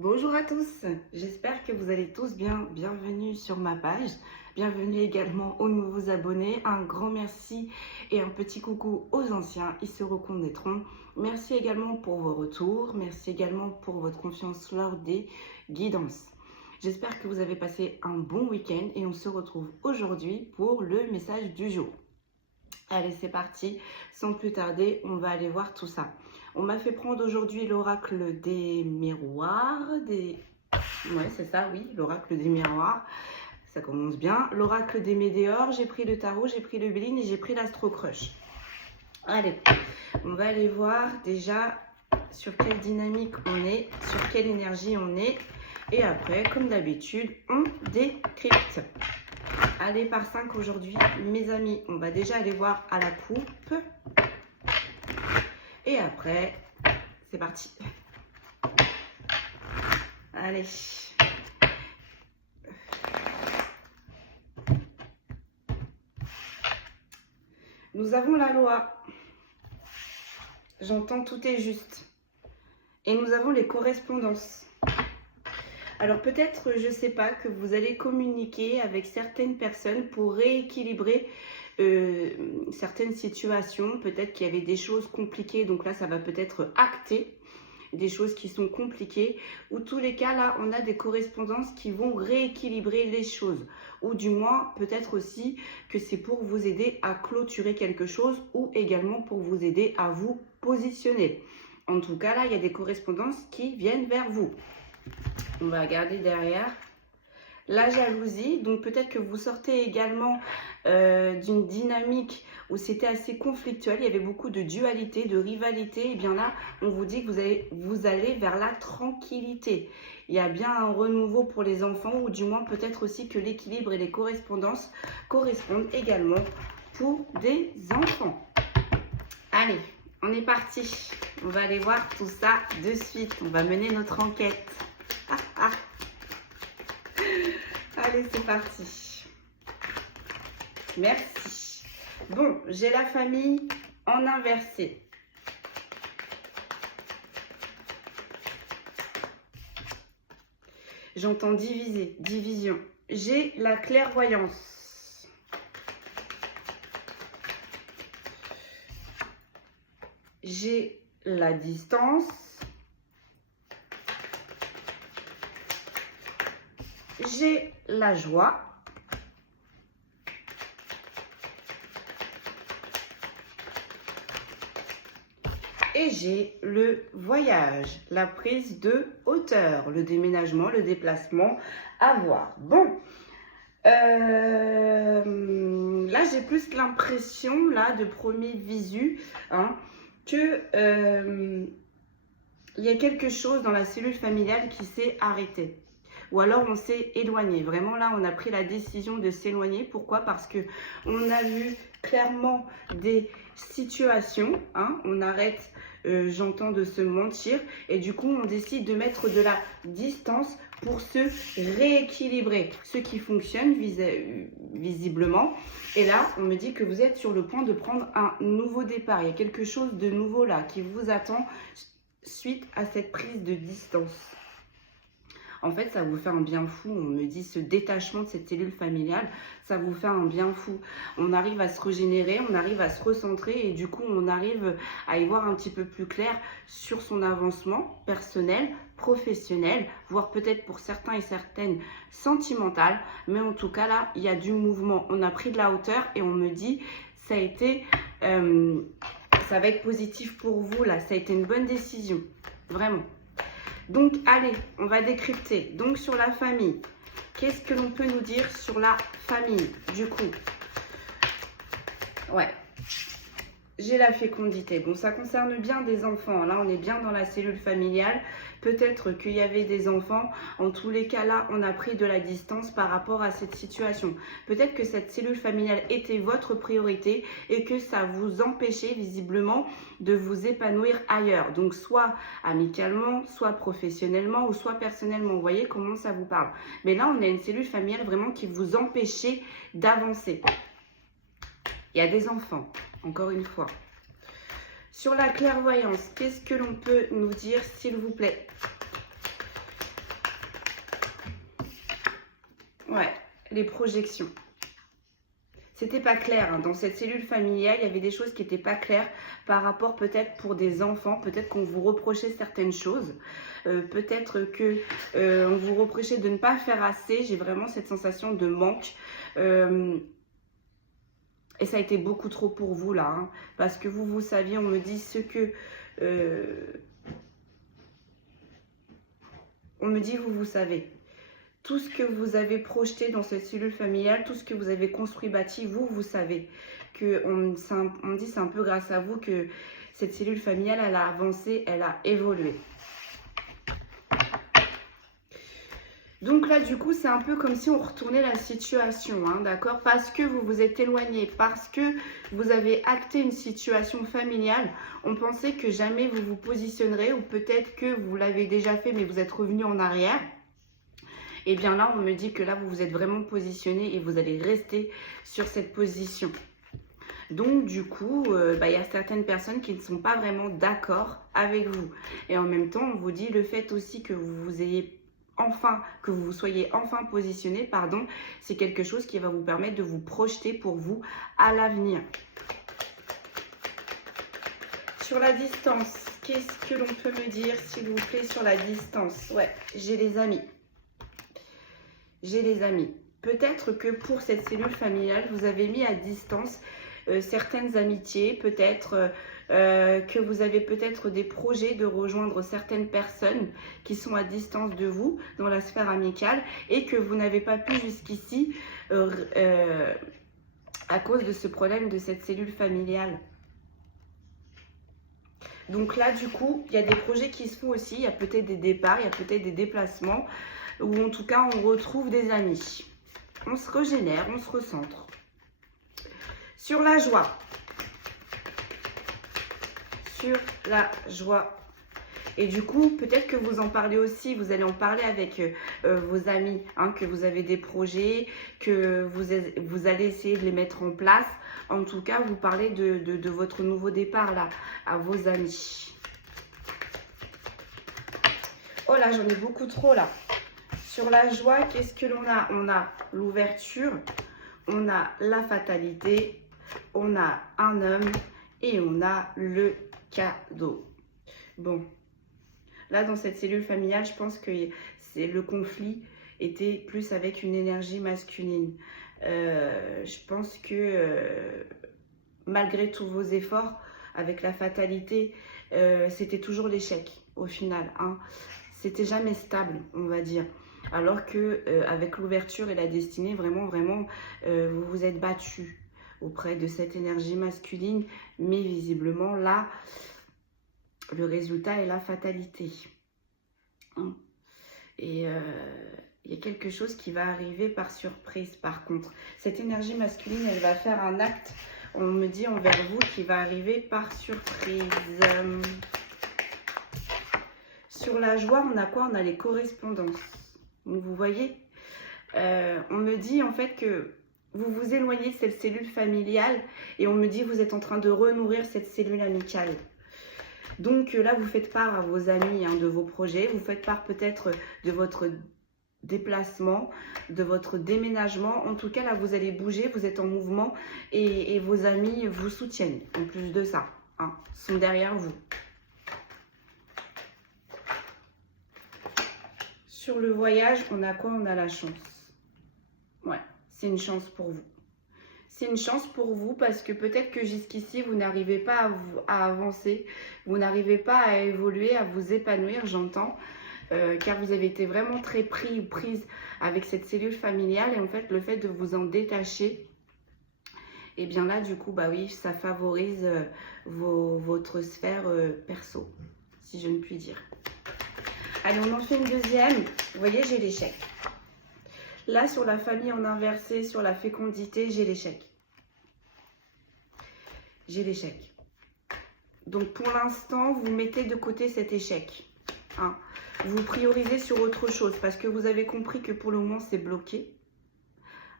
Bonjour à tous, j'espère que vous allez tous bien. Bienvenue sur ma page, bienvenue également aux nouveaux abonnés. Un grand merci et un petit coucou aux anciens, ils se reconnaîtront. Merci également pour vos retours, merci également pour votre confiance lors des guidances. J'espère que vous avez passé un bon week-end et on se retrouve aujourd'hui pour le message du jour. Allez, c'est parti, sans plus tarder, on va aller voir tout ça. On m'a fait prendre aujourd'hui l'oracle des miroirs, Ouais, c'est ça, oui, l'oracle des miroirs. Ça commence bien. L'oracle des météores, j'ai pris le tarot, j'ai pris le Béline et j'ai pris l'Astro Crush. Allez, on va aller voir déjà sur quelle dynamique on est, sur quelle énergie on est. Et après, comme d'habitude, on décrypte. Allez, par 5 aujourd'hui, mes amis, on va déjà aller voir à la coupe. Et après, c'est parti. Allez. Nous avons la loi. J'entends tout est juste. Et nous avons les correspondances. Alors peut-être, je ne sais pas, que vous allez communiquer avec certaines personnes pour rééquilibrer certaines situations. Peut-être qu'il y avait des choses compliquées, donc là ça va peut-être acter des choses qui sont compliquées. Ou tous les cas, là on a des correspondances qui vont rééquilibrer les choses. Ou du moins peut-être aussi que c'est pour vous aider à clôturer quelque chose ou également pour vous aider à vous positionner. En tout cas là, il y a des correspondances qui viennent vers vous. On va regarder derrière. La jalousie, donc peut-être que vous sortez également d'une dynamique où c'était assez conflictuel, il y avait beaucoup de dualité, de rivalité. Et bien là, on vous dit que vous allez vers la tranquillité. Il y a bien un renouveau pour les enfants, ou du moins peut-être aussi que l'équilibre et les correspondances correspondent également pour des enfants. Allez, on est parti. On va aller voir tout ça de suite. On va mener notre enquête. Allez, c'est parti. Merci. Bon, j'ai la famille en inversé. J'entends diviser, division. J'ai la clairvoyance. J'ai la distance. J'ai la joie. Et j'ai le voyage, la prise de hauteur, le déménagement, le déplacement à voir. Bon, là j'ai plus l'impression, là, de premier visu, hein, que il y a quelque chose dans la cellule familiale qui s'est arrêté. Ou alors on s'est éloigné. Vraiment là, on a pris la décision de s'éloigner. Pourquoi? Parce que on a vu clairement des situations. Hein, on arrête, j'entends, de se mentir. Et du coup, on décide de mettre de la distance pour se rééquilibrer. Ce qui fonctionne visiblement. Et là, on me dit que vous êtes sur le point de prendre un nouveau départ. Il y a quelque chose de nouveau là qui vous attend suite à cette prise de distance. En fait, ça vous fait un bien fou. On me dit ce détachement de cette cellule familiale, ça vous fait un bien fou. On arrive à se régénérer, on arrive à se recentrer et du coup, on arrive à y voir un petit peu plus clair sur son avancement personnel, professionnel, voire peut-être pour certains et certaines sentimental. Mais en tout cas, là, il y a du mouvement. On a pris de la hauteur et on me dit, ça a été, ça va être positif pour vous là. Ça a été une bonne décision, vraiment. Donc, allez, on va décrypter. Donc, sur la famille, qu'est-ce que l'on peut nous dire sur la famille, du coup? Ouais, j'ai la fécondité. Bon, ça concerne bien des enfants. Là, on est bien dans la cellule familiale. Peut-être qu'il y avait des enfants. En tous les cas, là, on a pris de la distance par rapport à cette situation. Peut-être que cette cellule familiale était votre priorité et que ça vous empêchait visiblement de vous épanouir ailleurs. Donc, soit amicalement, soit professionnellement ou soit personnellement. Vous voyez comment ça vous parle. Mais là, on a une cellule familiale vraiment qui vous empêchait d'avancer. Il y a des enfants, encore une fois. Sur la clairvoyance, qu'est-ce que l'on peut nous dire, s'il vous plaît? Ouais, les projections. C'était pas clair, hein. Dans cette cellule familiale, il y avait des choses qui n'étaient pas claires par rapport peut-être pour des enfants, peut-être qu'on vous reprochait certaines choses, peut-être que on vous reprochait de ne pas faire assez. J'ai vraiment cette sensation de manque. Et ça a été beaucoup trop pour vous là, hein, parce que vous saviez, on me dit ce que... on me dit vous savez. Tout ce que vous avez projeté dans cette cellule familiale, tout ce que vous avez construit, bâti, vous savez. On me dit c'est un peu grâce à vous que cette cellule familiale, elle a avancé, elle a évolué. Donc là, du coup, c'est un peu comme si on retournait la situation, hein, d'accord? Parce que vous vous êtes éloigné, parce que vous avez acté une situation familiale, on pensait que jamais vous vous positionnerez, ou peut-être que vous l'avez déjà fait, mais vous êtes revenu en arrière. Et bien là, on me dit que là, vous vous êtes vraiment positionné et vous allez rester sur cette position. Donc du coup, y a certaines personnes qui ne sont pas vraiment d'accord avec vous. Et en même temps, on vous dit le fait aussi que vous soyez enfin positionné, pardon, c'est quelque chose qui va vous permettre de vous projeter pour vous à l'avenir. Sur la distance, qu'est-ce que l'on peut me dire, s'il vous plaît, sur la distance? Ouais, j'ai les amis. J'ai les amis. Peut-être que pour cette cellule familiale, vous avez mis à distance certaines amitiés, peut-être que vous avez peut-être des projets de rejoindre certaines personnes qui sont à distance de vous dans la sphère amicale et que vous n'avez pas pu jusqu'ici à cause de ce problème de cette cellule familiale. Donc là, du coup, il y a des projets qui se font aussi, il y a peut-être des départs, il y a peut-être des déplacements, ou en tout cas, on retrouve des amis. On se régénère, on se recentre. Sur la joie. Sur la joie. Et du coup, peut-être que vous en parlez aussi, vous allez en parler avec vos amis, hein, que vous avez des projets, que vous allez essayer de les mettre en place. En tout cas, vous parlez de votre nouveau départ là, à vos amis. Oh là, j'en ai beaucoup trop là. Sur la joie, qu'est-ce que l'on a? On a l'ouverture, on a la fatalité, on a un homme et on a le cadeau. Bon, là dans cette cellule familiale, je pense que le conflit était plus avec une énergie masculine. Je pense que malgré tous vos efforts, avec la fatalité, c'était toujours l'échec au final, hein. C'était jamais stable, on va dire. Alors que avec l'ouverture et la destinée, vraiment, vous vous êtes battu auprès de cette énergie masculine. Mais visiblement, là, le résultat est la fatalité. Hein. Et il y a quelque chose qui va arriver par surprise, par contre. Cette énergie masculine, elle va faire un acte, on me dit envers vous, qui va arriver par surprise. Sur la joie, on a quoi? On a les correspondances. Donc, vous voyez, on me dit en fait que vous vous éloignez de cette cellule familiale et on me dit que vous êtes en train de renourrir cette cellule amicale. Donc là, vous faites part à vos amis, hein, de vos projets, vous faites part peut-être de votre déplacement, de votre déménagement. En tout cas, là, vous allez bouger, vous êtes en mouvement et vos amis vous soutiennent. En plus de ça, hein, sont derrière vous. Sur le voyage, on a quoi? On a la chance. Ouais, c'est une chance pour vous. C'est une chance pour vous parce que peut-être que jusqu'ici, vous n'arrivez pas à avancer, vous n'arrivez pas à évoluer, à vous épanouir, j'entends, car vous avez été vraiment très pris ou prise avec cette cellule familiale et en fait, le fait de vous en détacher, et bien là, du coup, bah oui, ça favorise votre sphère perso, si je ne puis dire. Allez, on en fait une deuxième. Vous voyez, j'ai l'échec. Là, sur la famille en inversé, sur la fécondité, j'ai l'échec. J'ai l'échec. Donc, pour l'instant, vous mettez de côté cet échec. Hein. Vous priorisez sur autre chose parce que vous avez compris que pour le moment, c'est bloqué.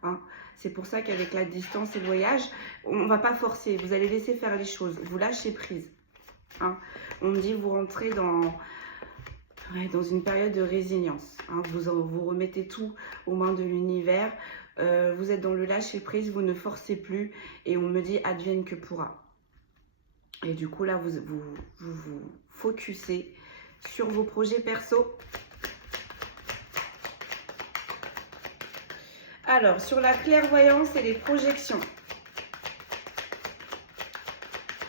Hein. C'est pour ça qu'avec la distance et le voyage, on ne va pas forcer. Vous allez laisser faire les choses. Vous lâchez prise. Hein. On me dit, vous rentrez dans Ouais, dans une période de résilience. Hein, vous remettez tout aux mains de l'univers. Vous êtes dans le lâcher prise, vous ne forcez plus. Et on me dit advienne que pourra. Et du coup, là, vous focussez sur vos projets perso. Alors, sur la clairvoyance et les projections,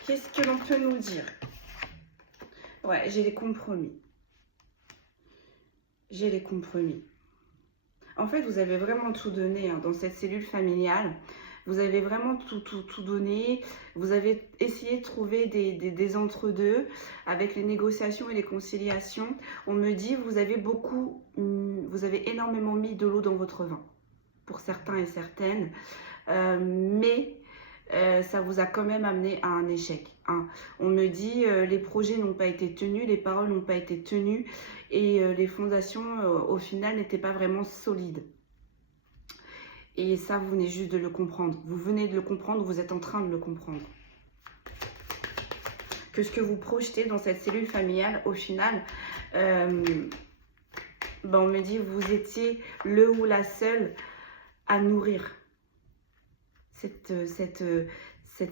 qu'est-ce que l'on peut nous dire? Ouais, j'ai les compromis. J'ai les compromis. En fait, vous avez vraiment tout donné hein, dans cette cellule familiale. Vous avez vraiment tout donné. Vous avez essayé de trouver des entre-deux avec les négociations et les conciliations. On me dit, vous avez énormément mis de l'eau dans votre vin, pour certains et certaines. Mais ça vous a quand même amené à un échec. Hein. On me dit les projets n'ont pas été tenus, les paroles n'ont pas été tenues et les fondations au final n'étaient pas vraiment solides. Et ça, vous venez juste de le comprendre. Vous venez de le comprendre, vous êtes en train de le comprendre. Que ce que vous projetez dans cette cellule familiale, au final, on me dit vous étiez le ou la seule à nourrir cette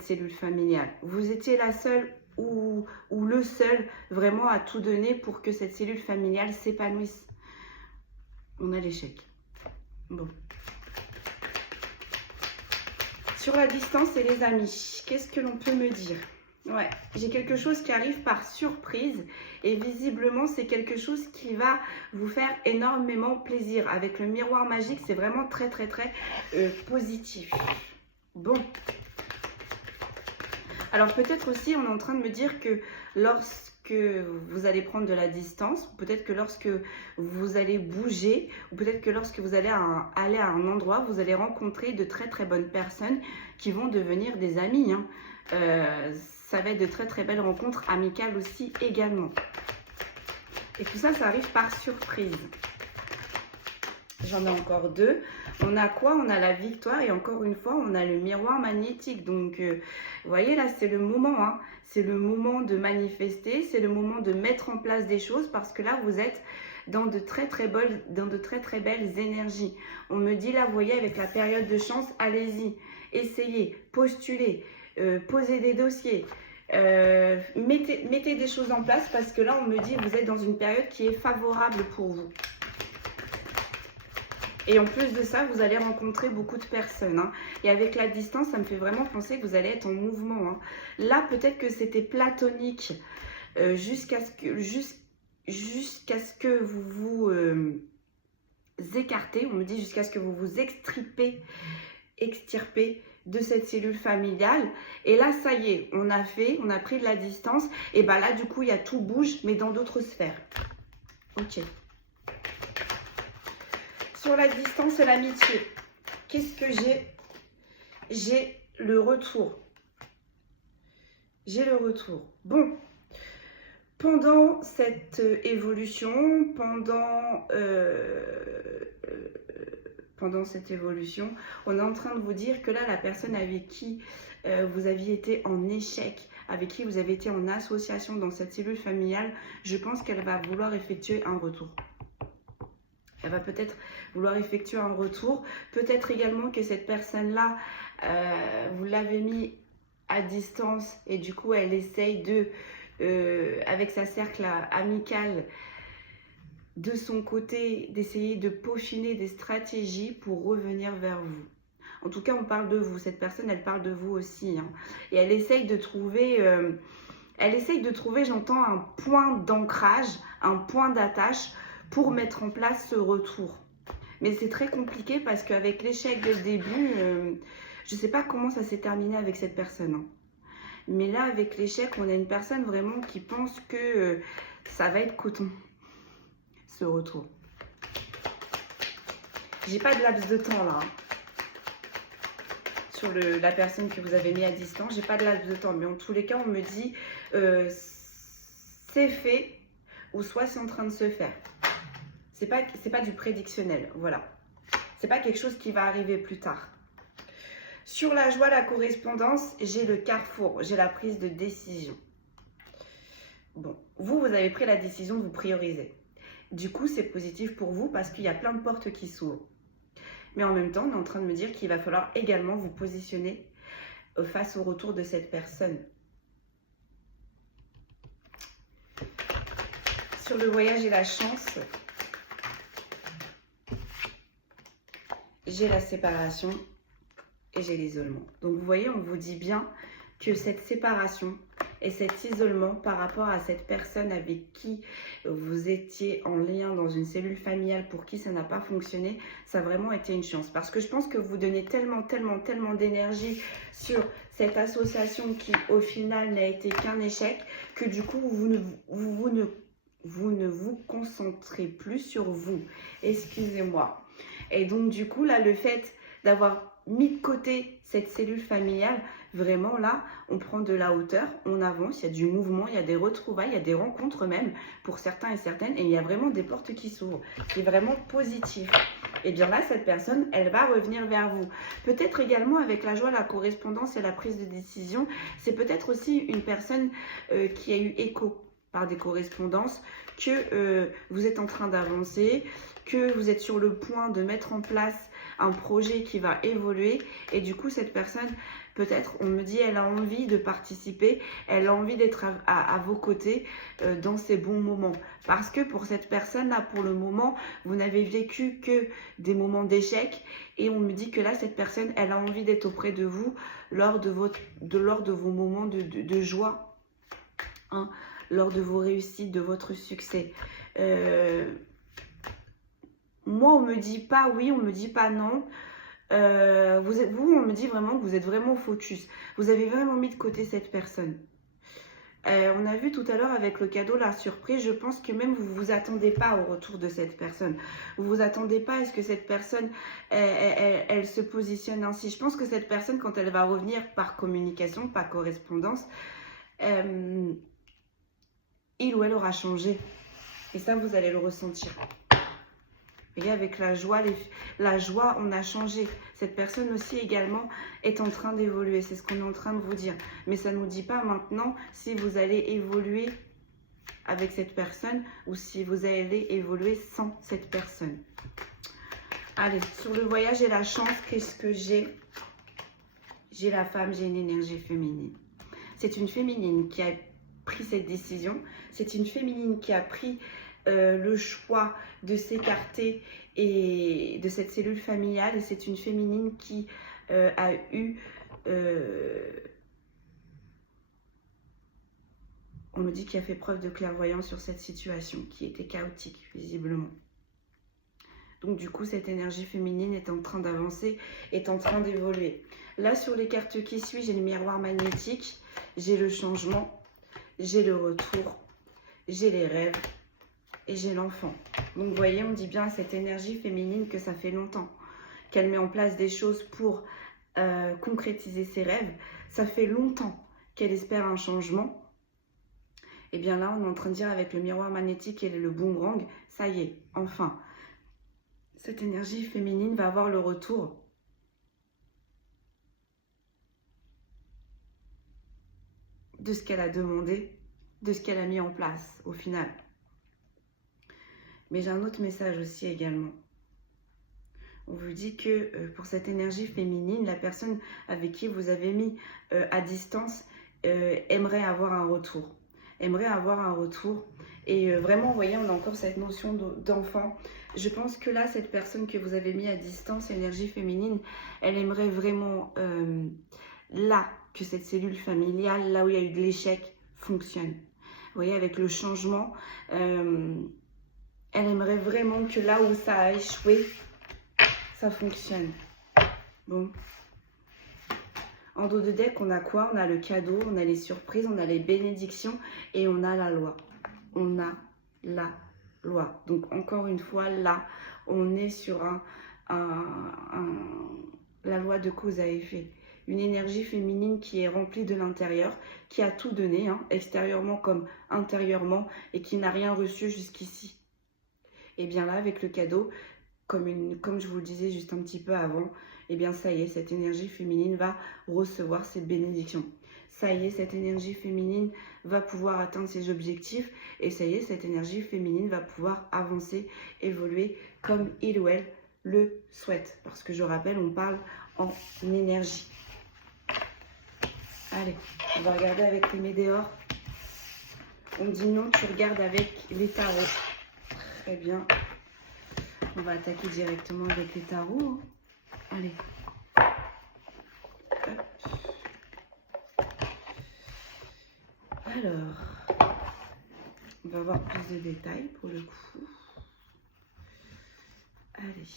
cellule familiale. Vous étiez la seule ou le seul vraiment à tout donner pour que cette cellule familiale s'épanouisse. On a l'échec. Bon. Sur la distance et les amis, qu'est-ce que l'on peut me dire? Ouais, j'ai quelque chose qui arrive par surprise et visiblement c'est quelque chose qui va vous faire énormément plaisir. Avec le miroir magique, c'est vraiment très positif. Bon. Alors peut-être aussi on est en train de me dire que lorsque vous allez prendre de la distance, peut-être que lorsque vous allez bouger, ou peut-être que lorsque vous allez aller à un endroit, vous allez rencontrer de très bonnes personnes qui vont devenir des amis. Hein. Ça va être de très belles rencontres amicales aussi également. Et tout ça, ça arrive par surprise. J'en ai encore deux. On a quoi? On a la victoire et encore une fois, on a le miroir magnétique. Donc, vous voyez là, c'est le moment. Hein. C'est le moment de manifester. C'est le moment de mettre en place des choses parce que là, vous êtes dans de très belles énergies. On me dit là, vous voyez, avec la période de chance, allez-y, essayez, postulez, posez des dossiers. Mettez des choses en place parce que là, on me dit vous êtes dans une période qui est favorable pour vous. Et en plus de ça, vous allez rencontrer beaucoup de personnes. Hein. Et avec la distance, ça me fait vraiment penser que vous allez être en mouvement. Hein. Là, peut-être que c'était platonique jusqu'à ce que vous vous écartez. On me dit jusqu'à ce que vous vous extirpez de cette cellule familiale. Et là, ça y est, on a pris de la distance. Et bien là, du coup, il y a tout bouge, mais dans d'autres sphères. Ok. Sur la distance et l'amitié, qu'est-ce que j'ai? J'ai le retour. J'ai le retour. Bon, pendant cette évolution, pendant cette évolution, on est en train de vous dire que là, la personne avec qui vous aviez été en échec, avec qui vous avez été en association dans cette cellule familiale, je pense qu'elle va vouloir effectuer un retour. Elle va peut-être vouloir effectuer un retour. Peut-être également que cette personne-là, vous l'avez mis à distance et du coup, elle essaye avec sa cercle amical, de son côté, d'essayer de peaufiner des stratégies pour revenir vers vous. En tout cas, on parle de vous. Cette personne, elle parle de vous aussi. Hein. Et elle essaye de trouver, j'entends, un point d'ancrage, un point d'attache pour mettre en place ce retour. Mais c'est très compliqué parce qu'avec l'échec dès le début, je ne sais pas comment ça s'est terminé avec cette personne. Hein. Mais là, avec l'échec, on a une personne vraiment qui pense que ça va être coton, ce retour. J'ai pas de laps de temps là. Hein. Sur la personne que vous avez mis à distance, j'ai pas de laps de temps. Mais en tous les cas, on me dit c'est fait ou soit c'est en train de se faire. C'est pas du prédictionnel, voilà. C'est pas quelque chose qui va arriver plus tard. Sur la joie, la correspondance, j'ai le carrefour, j'ai la prise de décision. Bon, vous avez pris la décision de vous prioriser. Du coup, c'est positif pour vous parce qu'il y a plein de portes qui s'ouvrent. Mais en même temps, on est en train de me dire qu'il va falloir également vous positionner face au retour de cette personne. Sur le voyage et la chance, j'ai la séparation et j'ai l'isolement. Donc vous voyez, on vous dit bien que cette séparation et cet isolement par rapport à cette personne avec qui vous étiez en lien dans une cellule familiale, pour qui ça n'a pas fonctionné, ça a vraiment été une chance. Parce que je pense que vous donnez tellement d'énergie sur cette association qui au final n'a été qu'un échec, que du coup vous ne vous concentrez plus sur vous. Excusez-moi. Et donc du coup là, le fait d'avoir mis de côté cette cellule familiale, vraiment là, on prend de la hauteur, on avance, il y a du mouvement, il y a des retrouvailles, il y a des rencontres même pour certains et certaines, et il y a vraiment des portes qui s'ouvrent. C'est vraiment positif. Et bien là, cette personne, elle va revenir vers vous. Peut-être également avec la joie, la correspondance et la prise de décision, c'est peut-être aussi une personne qui a eu écho par des correspondances, que vous êtes en train d'avancer, que vous êtes sur le point de mettre en place un projet qui va évoluer, et du coup cette personne, peut-être, on me dit, elle a envie de participer, elle a envie d'être à vos côtés dans ces bons moments, parce que pour cette personne-là, pour le moment, vous n'avez vécu que des moments d'échec, et on me dit que là, cette personne, elle a envie d'être auprès de vous lors de vos moments de joie, hein, lors de vos réussites, de votre succès. Moi, on me dit pas oui, on me dit pas non. On me dit vraiment que vous êtes vraiment focus. Vous avez vraiment mis de côté cette personne. On a vu tout à l'heure avec le cadeau, la surprise. Je pense que même vous ne vous attendez pas au retour de cette personne. Vous ne vous attendez pas à ce que cette personne, elle se positionne ainsi. Je pense que cette personne, quand elle va revenir par communication, par correspondance, il ou elle aura changé. Et ça, vous allez le ressentir. Et avec la joie, on a changé. Cette personne aussi également est en train d'évoluer. C'est ce qu'on est en train de vous dire. Mais ça ne nous dit pas maintenant si vous allez évoluer avec cette personne ou si vous allez évoluer sans cette personne. Allez, sur le voyage et la chance, qu'est-ce que j'ai? J'ai la femme, j'ai une énergie féminine. C'est une féminine qui a pris cette décision. C'est une féminine qui a pris le choix de s'écarter et de cette cellule familiale, et c'est une féminine qui a eu on me dit qu'il a fait preuve de clairvoyance sur cette situation qui était chaotique visiblement. Donc du coup cette énergie féminine est en train d'avancer, est en train d'évoluer. Là sur les cartes qui suivent, j'ai le miroir magnétique, j'ai le changement, j'ai le retour, j'ai les rêves et j'ai l'enfant. Donc vous voyez, on dit bien à cette énergie féminine que ça fait longtemps qu'elle met en place des choses pour concrétiser ses rêves. Ça fait longtemps qu'elle espère un changement. Et bien là, on est en train de dire avec le miroir magnétique et le boomerang, ça y est, enfin, cette énergie féminine va avoir le retour de ce qu'elle a demandé, de ce qu'elle a mis en place au final. Mais j'ai un autre message aussi également. On vous dit que pour cette énergie féminine, la personne avec qui vous avez mis à distance aimerait avoir un retour. Aimerait avoir un retour. Et vraiment, vous voyez, on a encore cette notion d'enfant. Je pense que là, cette personne que vous avez mis à distance, énergie féminine, elle aimerait vraiment là que cette cellule familiale, là où il y a eu de l'échec, fonctionne. Vous voyez, avec le changement, elle aimerait vraiment que là où ça a échoué, ça fonctionne. Bon. En dos de deck, on a quoi? On a le cadeau, on a les surprises, on a les bénédictions et on a la loi. On a la loi. Donc encore une fois, là, on est sur la loi de cause à effet. Une énergie féminine qui est remplie de l'intérieur, qui a tout donné, hein, extérieurement comme intérieurement, et qui n'a rien reçu jusqu'ici. Et bien là, avec le cadeau, comme je vous le disais juste un petit peu avant, et bien ça y est, cette énergie féminine va recevoir cette bénédiction. ça y est, cette énergie féminine va pouvoir atteindre ses objectifs. Et ça y est, cette énergie féminine va pouvoir avancer, évoluer comme il ou elle le souhaite. Parce que je rappelle, on parle en énergie. Allez, on va regarder avec les météores. On me dit non, tu regardes avec les tarots. Très bien. On va attaquer directement avec les tarots. Allez. Hop. Alors, on va voir plus de détails pour le coup. Allez.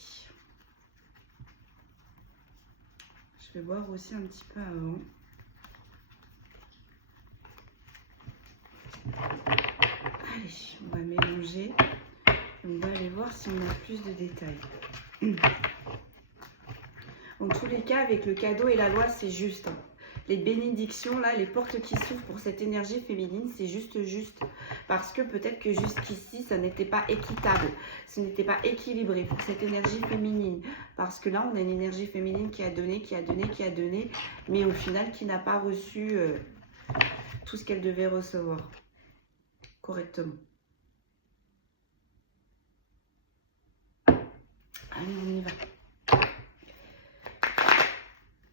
Je vais voir aussi un petit peu avant. Allez, on va mélanger. On va aller voir si on a plus de détails. En tous les cas, avec le cadeau et la loi, c'est juste. Les bénédictions, là, les portes qui s'ouvrent pour cette énergie féminine, c'est juste. Parce que peut-être que jusqu'ici, ça n'était pas équitable. Ce n'était pas équilibré pour cette énergie féminine. Parce que là, on a une énergie féminine qui a donné, mais au final, qui n'a pas reçu tout ce qu'elle devait recevoir correctement. Allez, on y va.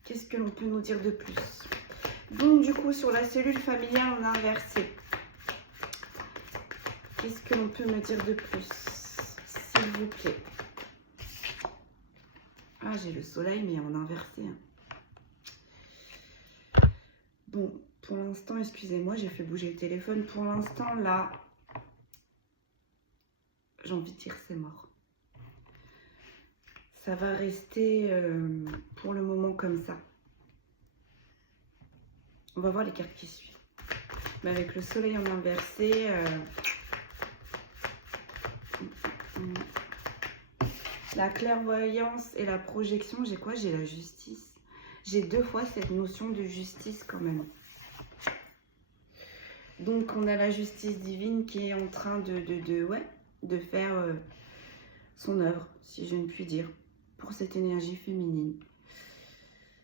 Qu'est-ce que l'on peut nous dire de plus? Donc, du coup, sur la cellule familiale, on a inversé. Qu'est-ce que l'on peut me dire de plus, s'il vous plaît? Ah, j'ai le soleil, mais on a inversé. Bon, pour l'instant, excusez-moi, j'ai fait bouger le téléphone. Pour l'instant, là, j'ai envie de dire c'est mort. Ça va rester pour le moment comme ça. On va voir les cartes qui suivent. Mais avec le soleil en inversé, la clairvoyance et la projection, j'ai quoi? J'ai la justice. J'ai deux fois cette notion de justice quand même. Donc on a la justice divine qui est en train de faire son œuvre, si je ne puis dire, pour cette énergie féminine.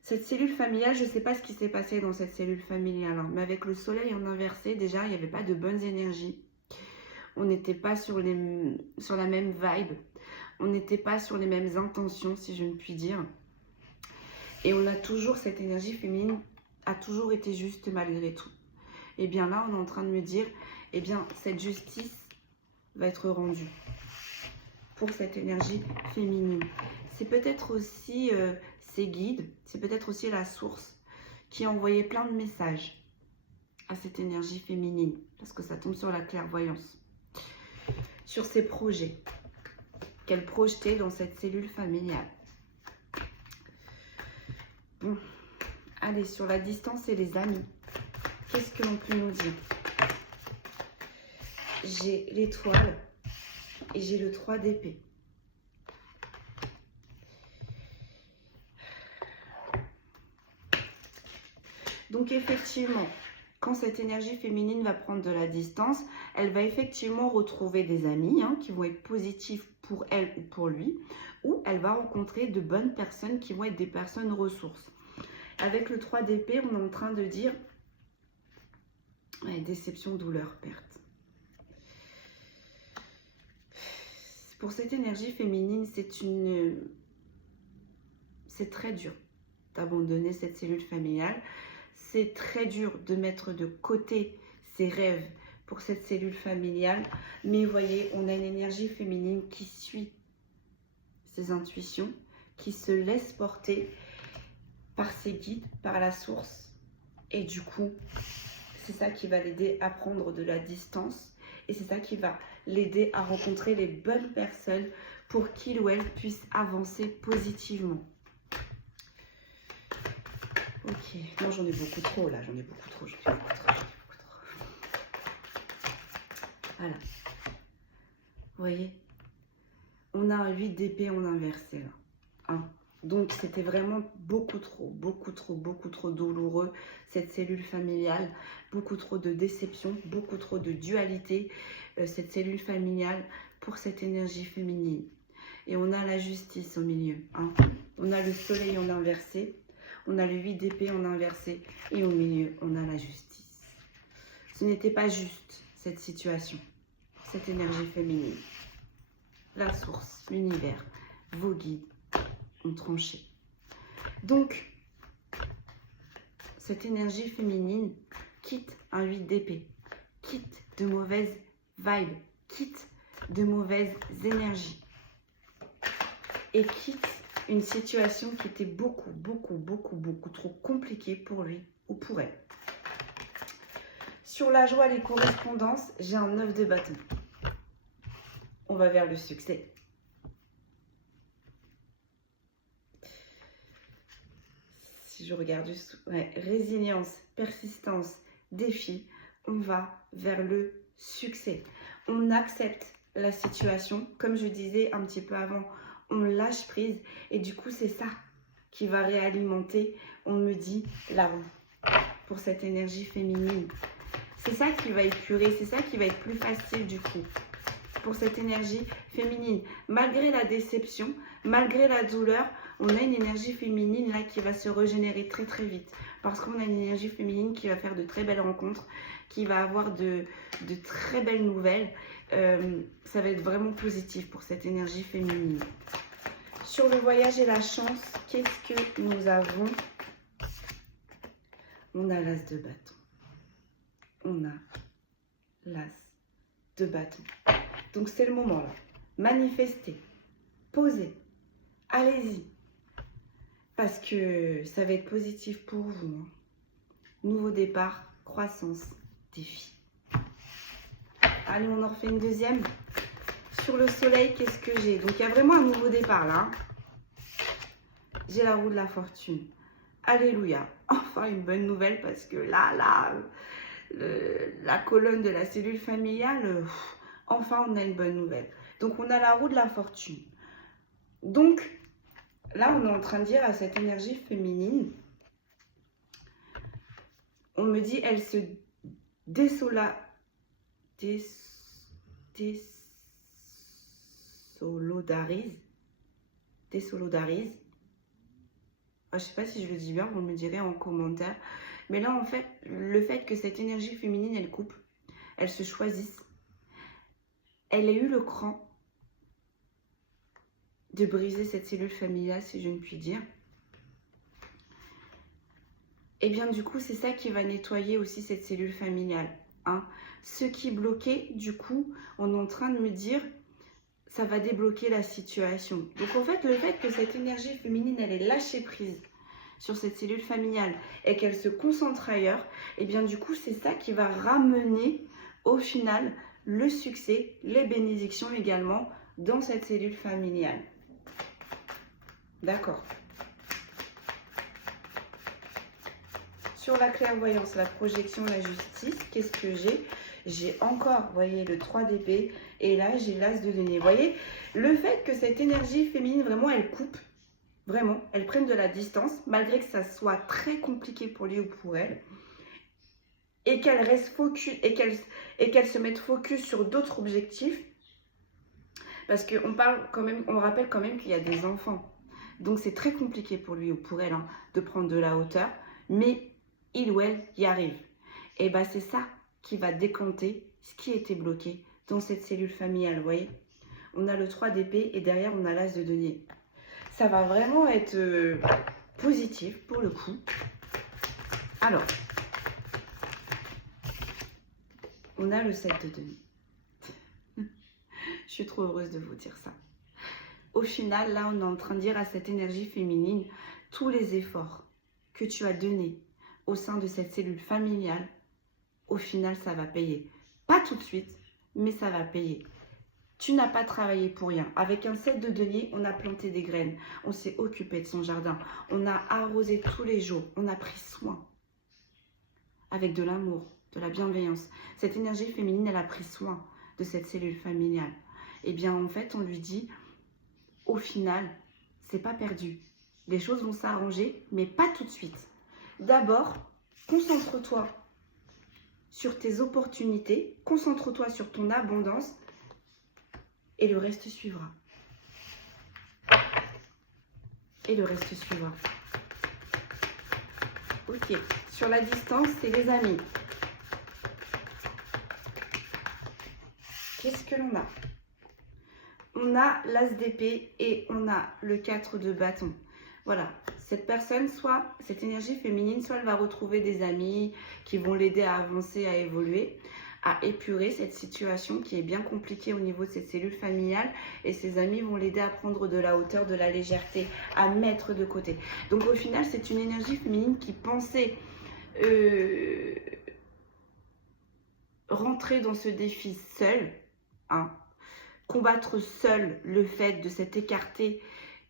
Cette cellule familiale, je ne sais pas ce qui s'est passé dans cette cellule familiale, hein, mais avec le soleil en inversé, déjà, il n'y avait pas de bonnes énergies. On n'était pas sur la même vibe. On n'était pas sur les mêmes intentions, si je ne puis dire. Et on a toujours, cette énergie féminine a toujours été juste malgré tout. Et bien là, on est en train de me dire, eh bien, cette justice va être rendue pour cette énergie féminine. C'est peut-être aussi ses guides, c'est peut-être aussi la source qui a envoyé plein de messages à cette énergie féminine, parce que ça tombe sur la clairvoyance, sur ses projets qu'elle projetait dans cette cellule familiale. Bon, allez, sur la distance et les amis, qu'est-ce que l'on peut nous dire? J'ai l'étoile et j'ai le 3 d'épée. Donc effectivement, quand cette énergie féminine va prendre de la distance, elle va effectivement retrouver des amis qui vont être positifs pour elle ou pour lui, ou elle va rencontrer de bonnes personnes qui vont être des personnes ressources. Avec le 3 d'épée, on est en train de dire déception, douleur, perte. Pour cette énergie féminine, c'est très dur d'abandonner cette cellule familiale. C'est très dur de mettre de côté ses rêves pour cette cellule familiale. Mais vous voyez, on a une énergie féminine qui suit ses intuitions, qui se laisse porter par ses guides, par la source. Et du coup, c'est ça qui va l'aider à prendre de la distance. Et c'est ça qui va l'aider à rencontrer les bonnes personnes pour qu'il ou elle puisse avancer positivement. Ok, non, j'en ai beaucoup trop là, j'en ai beaucoup trop. Voilà. Vous voyez, on a un 8 d'épée en inversé là. Donc c'était vraiment beaucoup trop douloureux, cette cellule familiale, beaucoup trop de déception, beaucoup trop de dualité, cette cellule familiale pour cette énergie féminine. Et on a la justice au milieu. On a le soleil en inversé. on a le 8 d'épée en inversé et au milieu, on a la justice. Ce n'était pas juste cette situation, cette énergie féminine. La source, l'univers, vos guides ont tranché. Donc, cette énergie féminine quitte un 8 d'épée, quitte de mauvaises vibes, quitte de mauvaises énergies et quitte une situation qui était beaucoup trop compliquée pour lui ou pour elle. Sur la joie, les correspondances, j'ai un 9 de bâton. On va vers le succès. Si je regarde juste, ouais, résilience, persistance, défi, on va vers le succès. On accepte la situation, comme je disais un petit peu avant, on lâche prise et du coup c'est ça qui va réalimenter, on me dit, la roue pour cette énergie féminine. C'est ça qui va épurer, c'est ça qui va être plus facile du coup pour cette énergie féminine. Malgré la déception, malgré la douleur, on a une énergie féminine là qui va se régénérer très vite. Parce qu'on a une énergie féminine qui va faire de très belles rencontres, qui va avoir de très belles nouvelles. Ça va être vraiment positif pour cette énergie féminine. Sur le voyage et la chance, qu'est-ce que nous avons? On a l'as de bâton. On a l'as de bâton. Donc c'est le moment là. Manifestez, posez, allez-y. Parce que ça va être positif pour vous. Hein. Nouveau départ, croissance, défi. Allez, on en refait une deuxième. Sur le soleil, qu'est-ce que j'ai? Donc il y a vraiment un nouveau départ là. J'ai la roue de la fortune. Alléluia. Enfin une bonne nouvelle parce que là, la colonne de la cellule familiale, enfin on a une bonne nouvelle. Donc on a la roue de la fortune. Donc là on est en train de dire à cette énergie féminine, on me dit elle se désolidarise. Je ne sais pas si je le dis bien, vous me direz en commentaire. Mais là, en fait, le fait que cette énergie féminine, elle coupe, elle se choisisse, elle a eu le cran de briser cette cellule familiale, si je ne puis dire. Et bien, du coup, c'est ça qui va nettoyer aussi cette cellule familiale. Hein. Ce qui bloquait, du coup, on est en train de me dire, ça va débloquer la situation. Donc, en fait, le fait que cette énergie féminine, elle ait lâché prise sur cette cellule familiale et qu'elle se concentre ailleurs, et bien du coup c'est ça qui va ramener au final le succès, les bénédictions également dans cette cellule familiale. D'accord. Sur la clairvoyance, la projection, la justice, qu'est-ce que j'ai? J'ai encore, vous voyez, le 3 d'épée et là j'ai l'as de denier. Vous voyez, le fait que cette énergie féminine vraiment elle coupe, vraiment, elles prennent de la distance, malgré que ça soit très compliqué pour lui ou pour elle, et qu'elles restent focus, et qu'elles se mettent focus sur d'autres objectifs, parce qu'on parle quand même, on rappelle quand même qu'il y a des enfants, donc c'est très compliqué pour lui ou pour elle hein, de prendre de la hauteur, mais il ou elle y arrive. Et bien c'est ça qui va décanter ce qui était bloqué dans cette cellule familiale, vous voyez. On a le 3 d'épée et derrière on a l'as de denier. Ça va vraiment être positif pour le coup. Alors, on a le 7 de denier. Je suis trop heureuse de vous dire ça. Au final, là, on est en train de dire à cette énergie féminine, tous les efforts que tu as donnés au sein de cette cellule familiale, au final, ça va payer. Pas tout de suite, mais ça va payer. Tu n'as pas travaillé pour rien. Avec un 7 de denier, on a planté des graines. On s'est occupé de son jardin. On a arrosé tous les jours. On a pris soin. Avec de l'amour, de la bienveillance. Cette énergie féminine, elle a pris soin de cette cellule familiale. Et bien, en fait, on lui dit, au final, c'est pas perdu. Les choses vont s'arranger, mais pas tout de suite. D'abord, concentre-toi sur tes opportunités. Concentre-toi sur ton abondance. Et le reste suivra. Et le reste suivra. Ok, sur la distance, c'est les amis. Qu'est-ce que l'on a? On a l'as d'épée et on a le 4 de bâton. Voilà, cette personne, soit cette énergie féminine, soit elle va retrouver des amis qui vont l'aider à avancer, à évoluer, à épurer cette situation qui est bien compliquée au niveau de cette cellule familiale. Et ses amis vont l'aider à prendre de la hauteur, de la légèreté, à mettre de côté. Donc au final, c'est une énergie féminine qui pensait rentrer dans ce défi seule, hein, combattre seul le fait de s'être écarté,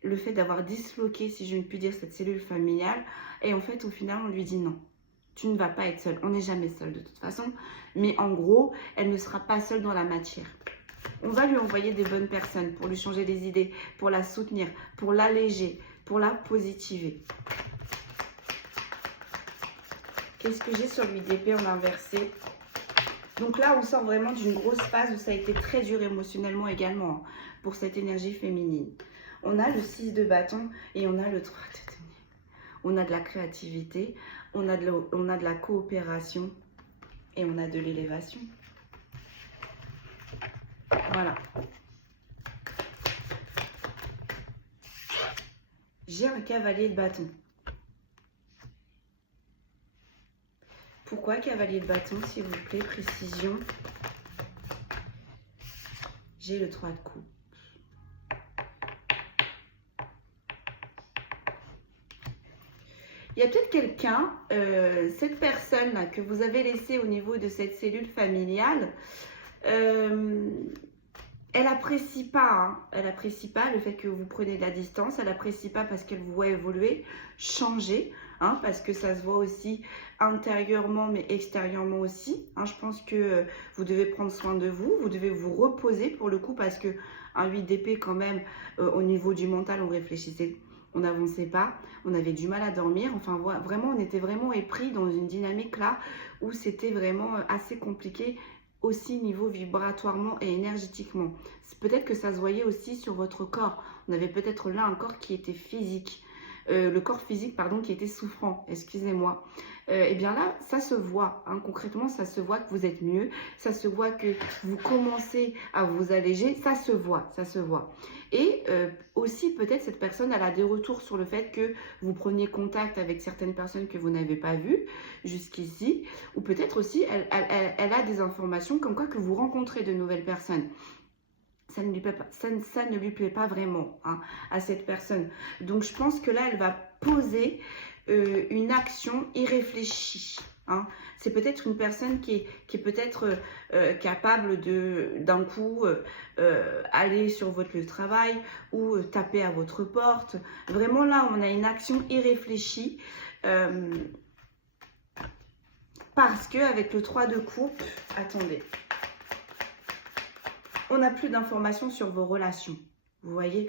le fait d'avoir disloqué, si je ne puis dire, cette cellule familiale. Et en fait, au final, on lui dit non, tu ne vas pas être seule. On n'est jamais seul de toute façon. Mais en gros, elle ne sera pas seule dans la matière. On va lui envoyer des bonnes personnes pour lui changer les idées, pour la soutenir, pour l'alléger, pour la positiver. Qu'est-ce que j'ai sur lui d'épée en inversé? Donc là, on sort vraiment d'une grosse phase où ça a été très dur émotionnellement également, hein, pour cette énergie féminine. On a le 6 de bâton et on a le 3 de denier. On a de la créativité, on a de la coopération et on a de l'élévation. Voilà. J'ai un cavalier de bâton. Pourquoi cavalier de bâton, s'il vous plaît? Précision. J'ai le 3 de coupe. Il y a peut-être quelqu'un, cette personne-là que vous avez laissée au niveau de cette cellule familiale, elle apprécie pas, hein, elle apprécie pas le fait que vous preniez de la distance, elle apprécie pas parce qu'elle vous voit évoluer, changer, hein, parce que ça se voit aussi intérieurement mais extérieurement aussi, hein. Je pense que vous devez prendre soin de vous, vous devez vous reposer pour le coup, parce que un 8 d'épée quand même, au niveau du mental, on réfléchissait, on n'avançait pas, on avait du mal à dormir, enfin vraiment on était vraiment épris dans une dynamique là où c'était vraiment assez compliqué, aussi niveau vibratoirement et énergétiquement. Peut-être que ça se voyait aussi sur votre corps. On avait peut-être là un corps qui était physique, le corps physique pardon, qui était souffrant, excusez-moi. Et bien là, ça se voit, hein, concrètement, ça se voit que vous êtes mieux, ça se voit que vous commencez à vous alléger, ça se voit, ça se voit. Et aussi, peut-être cette personne, elle a des retours sur le fait que vous preniez contact avec certaines personnes que vous n'avez pas vues jusqu'ici, ou peut-être aussi, elle a des informations comme quoi que vous rencontrez de nouvelles personnes. Ça ne lui plaît pas vraiment, hein, à cette personne. Donc, je pense que là, elle va poser une action irréfléchie. Hein. C'est peut-être une personne qui est peut-être capable d'un coup aller sur votre lieu de travail ou taper à votre porte. Vraiment là, on a une action irréfléchie parce qu'avec le 3 de coupe, attendez, on n'a plus d'informations sur vos relations. Vous voyez?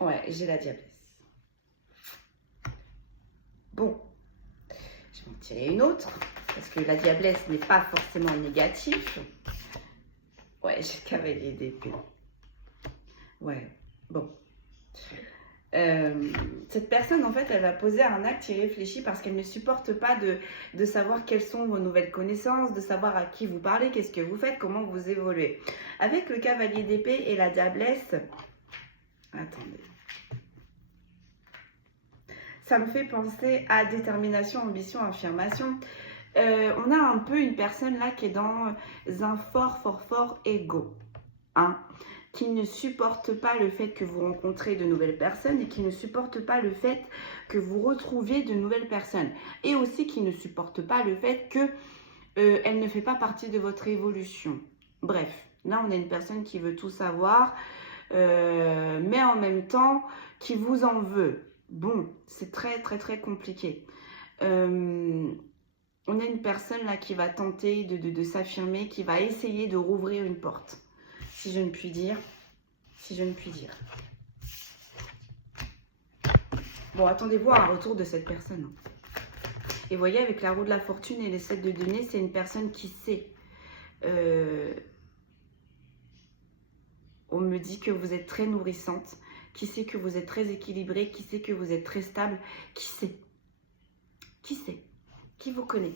Ouais, j'ai la diablesse. Bon, je vais en tirer une autre, parce que la diablesse n'est pas forcément négative. Ouais, j'ai le cavalier d'épée. Ouais, bon. Cette personne, en fait, elle va poser un acte irréfléchi parce qu'elle ne supporte pas de savoir quelles sont vos nouvelles connaissances, de savoir à qui vous parlez, qu'est-ce que vous faites, comment vous évoluez. Avec le cavalier d'épée et la diablesse, attendez. Ça me fait penser à détermination, ambition, affirmation. On a un peu une personne là qui est dans un fort ego, hein, qui ne supporte pas le fait que vous rencontrez de nouvelles personnes et qui ne supporte pas le fait que vous retrouviez de nouvelles personnes. Et aussi qui ne supporte pas le fait que elle ne fait pas partie de votre évolution. Bref, là on a une personne qui veut tout savoir, mais en même temps qui vous en veut. Bon, c'est très compliqué. On a une personne là qui va tenter de s'affirmer, qui va essayer de rouvrir une porte. Si je ne puis dire. Si je ne puis dire. Bon, attendez-vous à un retour de cette personne. Et voyez, avec la roue de la fortune et les 7 de denier, c'est une personne qui sait. On me dit que vous êtes très nourrissante, qui sait que vous êtes très équilibré, qui sait que vous êtes très stable, qui sait? Qui sait? Qui vous connaît?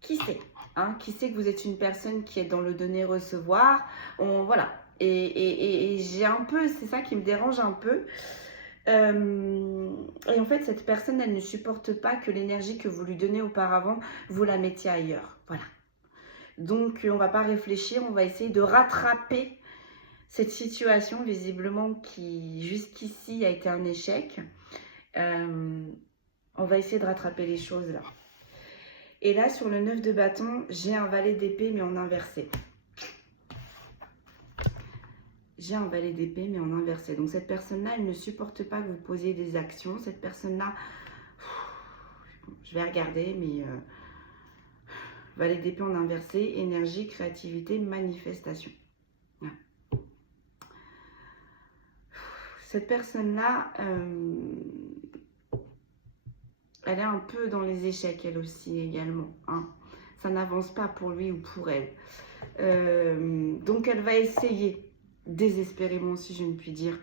Qui sait hein? Qui sait que vous êtes une personne qui est dans le donner-recevoir? Voilà. Et j'ai un peu, c'est ça qui me dérange un peu. Et en fait, cette personne, elle ne supporte pas que l'énergie que vous lui donnez auparavant, vous la mettiez ailleurs. Voilà. Donc, on ne va pas réfléchir, on va essayer de rattraper cette situation, visiblement, qui jusqu'ici a été un échec. On va essayer de rattraper les choses là. Et là, sur le 9 de bâton, j'ai un valet d'épée, mais en inversé. J'ai un valet d'épée, mais en inversé. Donc, cette personne-là, elle ne supporte pas que vous posiez des actions. Cette personne-là, je vais regarder, mais valet d'épée en inversé, énergie, créativité, manifestation. Voilà. Cette personne-là, elle est un peu dans les échecs, elle aussi, également. Hein. Ça n'avance pas pour lui ou pour elle. Donc, elle va essayer, désespérément, si je ne puis dire,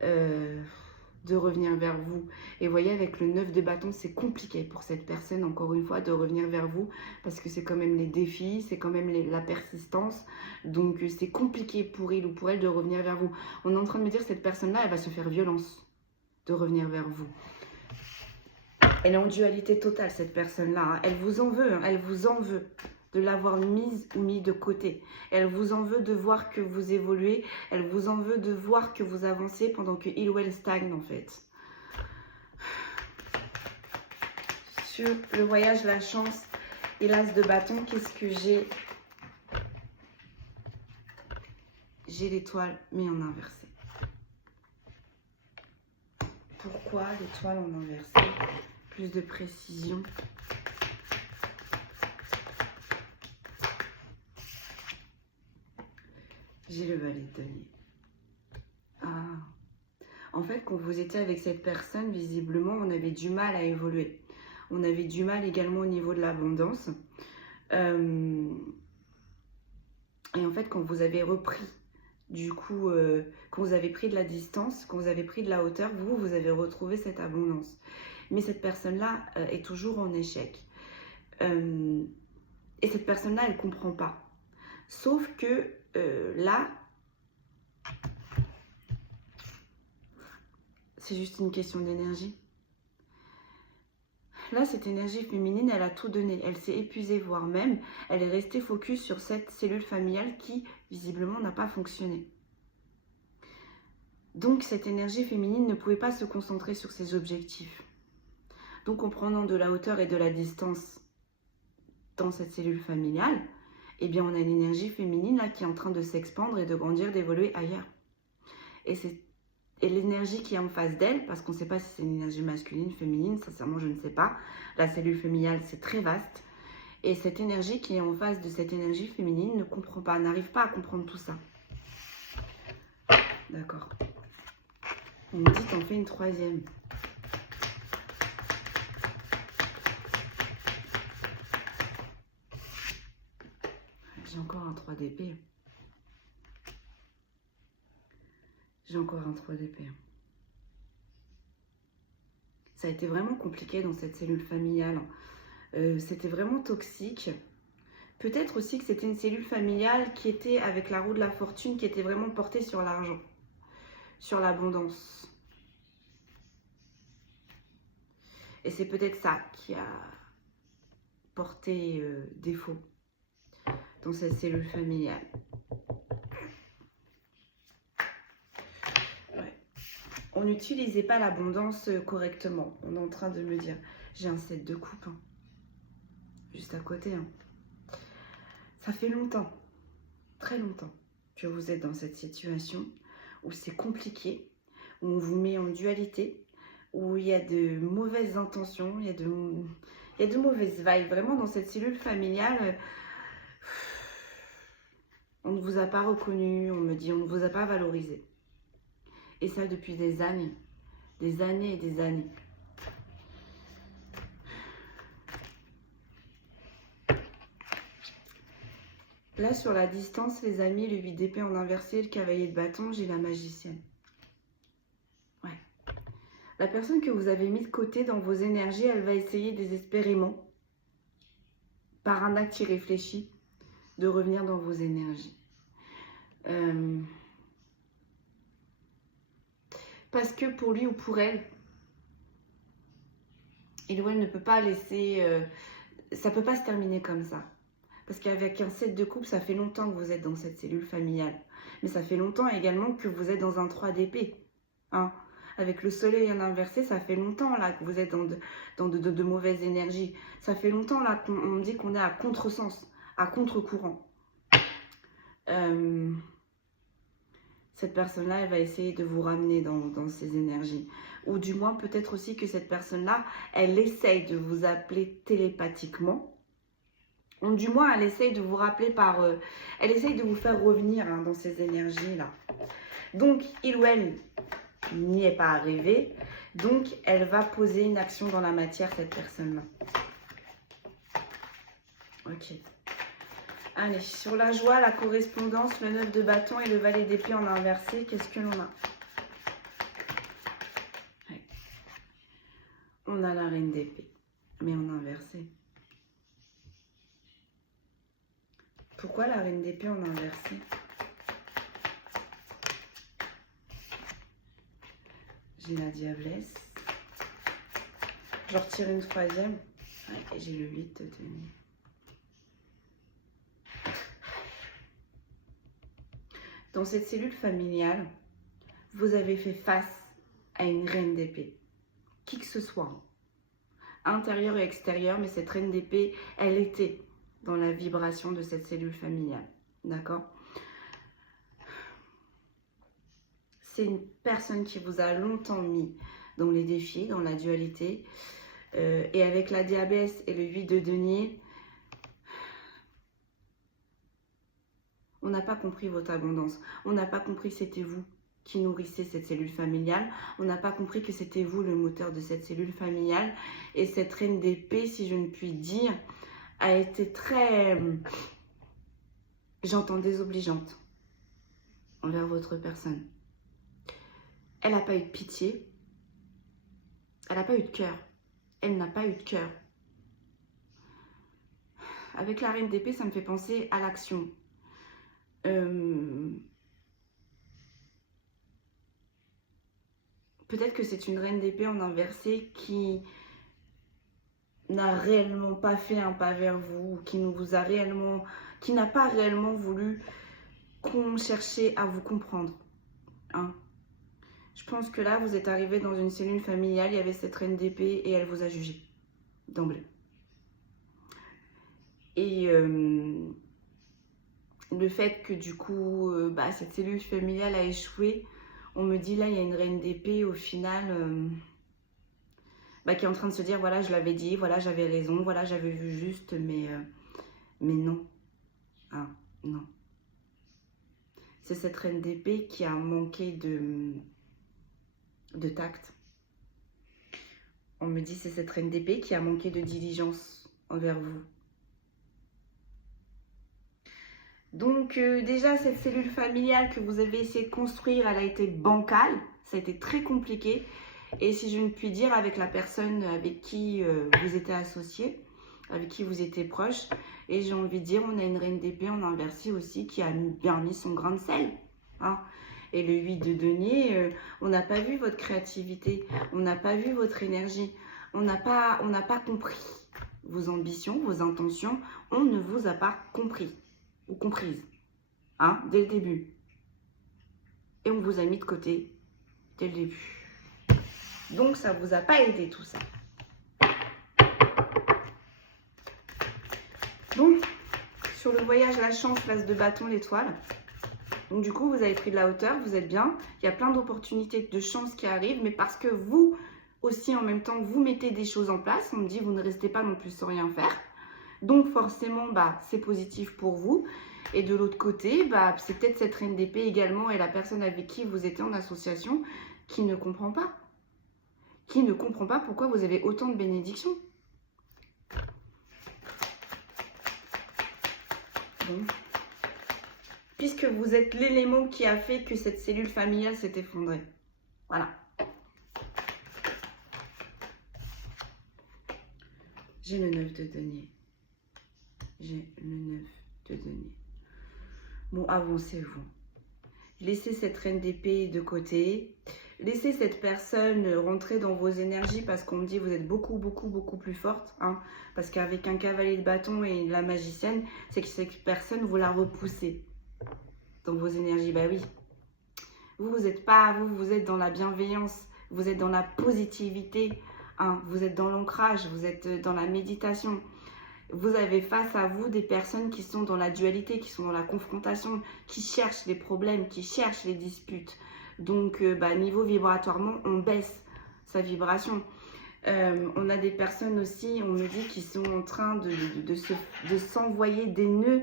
de revenir vers vous. Et vous voyez, avec le 9 de bâton, c'est compliqué pour cette personne, encore une fois, de revenir vers vous, parce que c'est quand même les défis, c'est quand même la persistance. Donc, c'est compliqué pour il ou pour elle de revenir vers vous. On est en train de me dire, cette personne-là, elle va se faire violence de revenir vers vous. Elle est en dualité totale, cette personne-là. Hein. Elle vous en veut, hein. Elle vous en veut de l'avoir mise ou mis de côté. Elle vous en veut de voir que vous évoluez. Elle vous en veut de voir que vous avancez pendant que il ou elle stagne, en fait. Sur le voyage, la chance et l'as de bâton, qu'est-ce que j'ai? J'ai l'étoile, mais en inversé. Pourquoi l'étoile en inversé? Plus de précision. J'ai le valet de denier. Ah. En fait, quand vous étiez avec cette personne, visiblement, on avait du mal à évoluer. On avait du mal également au niveau de l'abondance. Et en fait, quand vous avez repris, du coup, quand vous avez pris de la distance, quand vous avez pris de la hauteur, vous avez retrouvé cette abondance. Mais cette personne-là est toujours en échec. Et cette personne-là, elle ne comprend pas. Sauf que là, c'est juste une question d'énergie. Là, cette énergie féminine, elle a tout donné. Elle s'est épuisée, voire même, elle est restée focus sur cette cellule familiale qui, visiblement, n'a pas fonctionné. Donc, cette énergie féminine ne pouvait pas se concentrer sur ses objectifs. Donc, en prenant de la hauteur et de la distance dans cette cellule familiale, eh bien, on a une énergie féminine là qui est en train de s'expandre et de grandir, d'évoluer ailleurs. Et l'énergie qui est en face d'elle, parce qu'on ne sait pas si c'est une énergie masculine, féminine, sincèrement, je ne sais pas. La cellule familiale, c'est très vaste. Et cette énergie qui est en face de cette énergie féminine ne comprend pas, n'arrive pas à comprendre tout ça. D'accord. On me dit, t'en fais une troisième. J'ai encore un 3 d'épée. J'ai encore un 3 d'épée. Ça a été vraiment compliqué dans cette cellule familiale. C'était vraiment toxique. Peut-être aussi que c'était une cellule familiale qui était avec la roue de la fortune, qui était vraiment portée sur l'argent, sur l'abondance. Et c'est peut-être ça qui a porté défaut dans cette cellule familiale. Ouais. On n'utilisait pas l'abondance correctement. On est en train de me dire, j'ai un 7 de coupe, hein, juste à côté. Hein. Ça fait longtemps, très longtemps, que vous êtes dans cette situation où c'est compliqué, où on vous met en dualité, où il y a de mauvaises intentions, il y a de mauvaises vibes. Vraiment, dans cette cellule familiale, on ne vous a pas reconnu, on me dit, on ne vous a pas valorisé. Et ça depuis des années et des années. Là, sur la distance, les amis, le 8 d'épée en inversé, le cavalier de bâton, j'ai la magicienne. Ouais. La personne que vous avez mis de côté dans vos énergies, elle va essayer désespérément, par un acte irréfléchi, de revenir dans vos énergies. Parce que pour lui ou pour elle, il ou elle ne peut pas laisser... ça ne peut pas se terminer comme ça. Parce qu'avec un 7 de coupe, ça fait longtemps que vous êtes dans cette cellule familiale. Mais ça fait longtemps également que vous êtes dans un 3 d'épée. Hein. Avec le soleil en inversé, ça fait longtemps là que vous êtes dans de mauvaises énergies. Ça fait longtemps là qu'on dit qu'on est à contresens, à contre-courant. Cette personne-là, elle va essayer de vous ramener dans ces énergies. Ou du moins, peut-être aussi que cette personne-là, elle essaye de vous appeler télépathiquement. Ou du moins, elle essaye de vous rappeler par... elle essaye de vous faire revenir hein, dans ces énergies-là. Donc, il ou elle n'y est pas arrivé. Donc, elle va poser une action dans la matière, cette personne-là. Ok. Allez, sur la joie, la correspondance, le 9 de bâton et le valet d'épée en inversé, qu'est-ce que l'on a? Ouais. On a la reine d'épée, mais en inversé. Pourquoi la reine d'épée en inversé? J'ai la diablesse. Je retire une troisième. Ouais, et j'ai le 8 de denier. Dans cette cellule familiale, vous avez fait face à une reine d'épée. Qui que ce soit. Intérieur et extérieur, mais cette reine d'épée, elle était dans la vibration de cette cellule familiale. D'accord? C'est une personne qui vous a longtemps mis dans les défis, dans la dualité. Et avec la diablesse et le 8 de denier, on n'a pas compris votre abondance. On n'a pas compris que c'était vous qui nourrissez cette cellule familiale. On n'a pas compris que c'était vous le moteur de cette cellule familiale. Et cette reine d'épée, si je ne puis dire, a été très, j'entends, désobligeante envers votre personne. Elle n'a pas eu de pitié. Elle n'a pas eu de cœur. Elle n'a pas eu de cœur. Avec la reine d'épée, ça me fait penser à l'action. Peut-être que c'est une reine d'épée en inversé qui n'a réellement pas fait un pas vers vous, qui n'a pas réellement voulu qu'on cherchait à vous comprendre. Hein. Je pense que là, vous êtes arrivé dans une cellule familiale, il y avait cette reine d'épée et elle vous a jugé d'emblée. Et le fait que du coup, cette cellule familiale a échoué, on me dit là, il y a une reine d'épée au final qui est en train de se dire, voilà, je l'avais dit, voilà, j'avais raison, voilà, j'avais vu juste, mais non. Ah, non. C'est cette reine d'épée qui a manqué de tact. On me dit c'est cette reine d'épée qui a manqué de diligence envers vous. Donc déjà, cette cellule familiale que vous avez essayé de construire, elle a été bancale. Ça a été très compliqué. Et si je ne puis dire, avec la personne avec qui vous étiez associé, avec qui vous étiez proche. Et j'ai envie de dire, on a une reine d'épée en inversé aussi qui a bien mis son grain de sel. Hein. Et le 8 de denier, on n'a pas vu votre créativité. On n'a pas vu votre énergie. On n'a pas compris vos ambitions, vos intentions. On ne vous a pas compris. Ou comprise, hein, dès le début. Et on vous a mis de côté dès le début. Donc, ça ne vous a pas aidé tout ça. Donc, sur le voyage, la chance, l'as de bâton, l'étoile. Donc, du coup, vous avez pris de la hauteur, vous êtes bien. Il y a plein d'opportunités, de chances qui arrivent, mais parce que vous aussi, en même temps, vous mettez des choses en place. On me dit, vous ne restez pas non plus sans rien faire. Donc forcément, c'est positif pour vous. Et de l'autre côté, c'est peut-être cette reine d'épée également et la personne avec qui vous étiez en association qui ne comprend pas. Qui ne comprend pas pourquoi vous avez autant de bénédictions. Bon. puisque vous êtes l'élément qui a fait que cette cellule familiale s'est effondrée. Voilà. J'ai le 9 de denier. J'ai le 9 de denier. Bon, avancez-vous. Laissez cette reine d'épée de côté. Laissez cette personne rentrer dans vos énergies parce qu'on me dit que vous êtes beaucoup plus forte. Hein, parce qu'avec un cavalier de bâton et la magicienne, c'est que cette personne, vous la repoussez dans vos énergies. Bah oui. Vous êtes pas, vous êtes dans la bienveillance. Vous êtes dans la positivité. Hein, vous êtes dans l'ancrage. Vous êtes dans la méditation. Vous avez face à vous des personnes qui sont dans la dualité, qui sont dans la confrontation, qui cherchent les problèmes, qui cherchent les disputes. Donc, niveau vibratoirement, on baisse sa vibration. On a des personnes aussi, on me dit, qui sont en train de s'envoyer des nœuds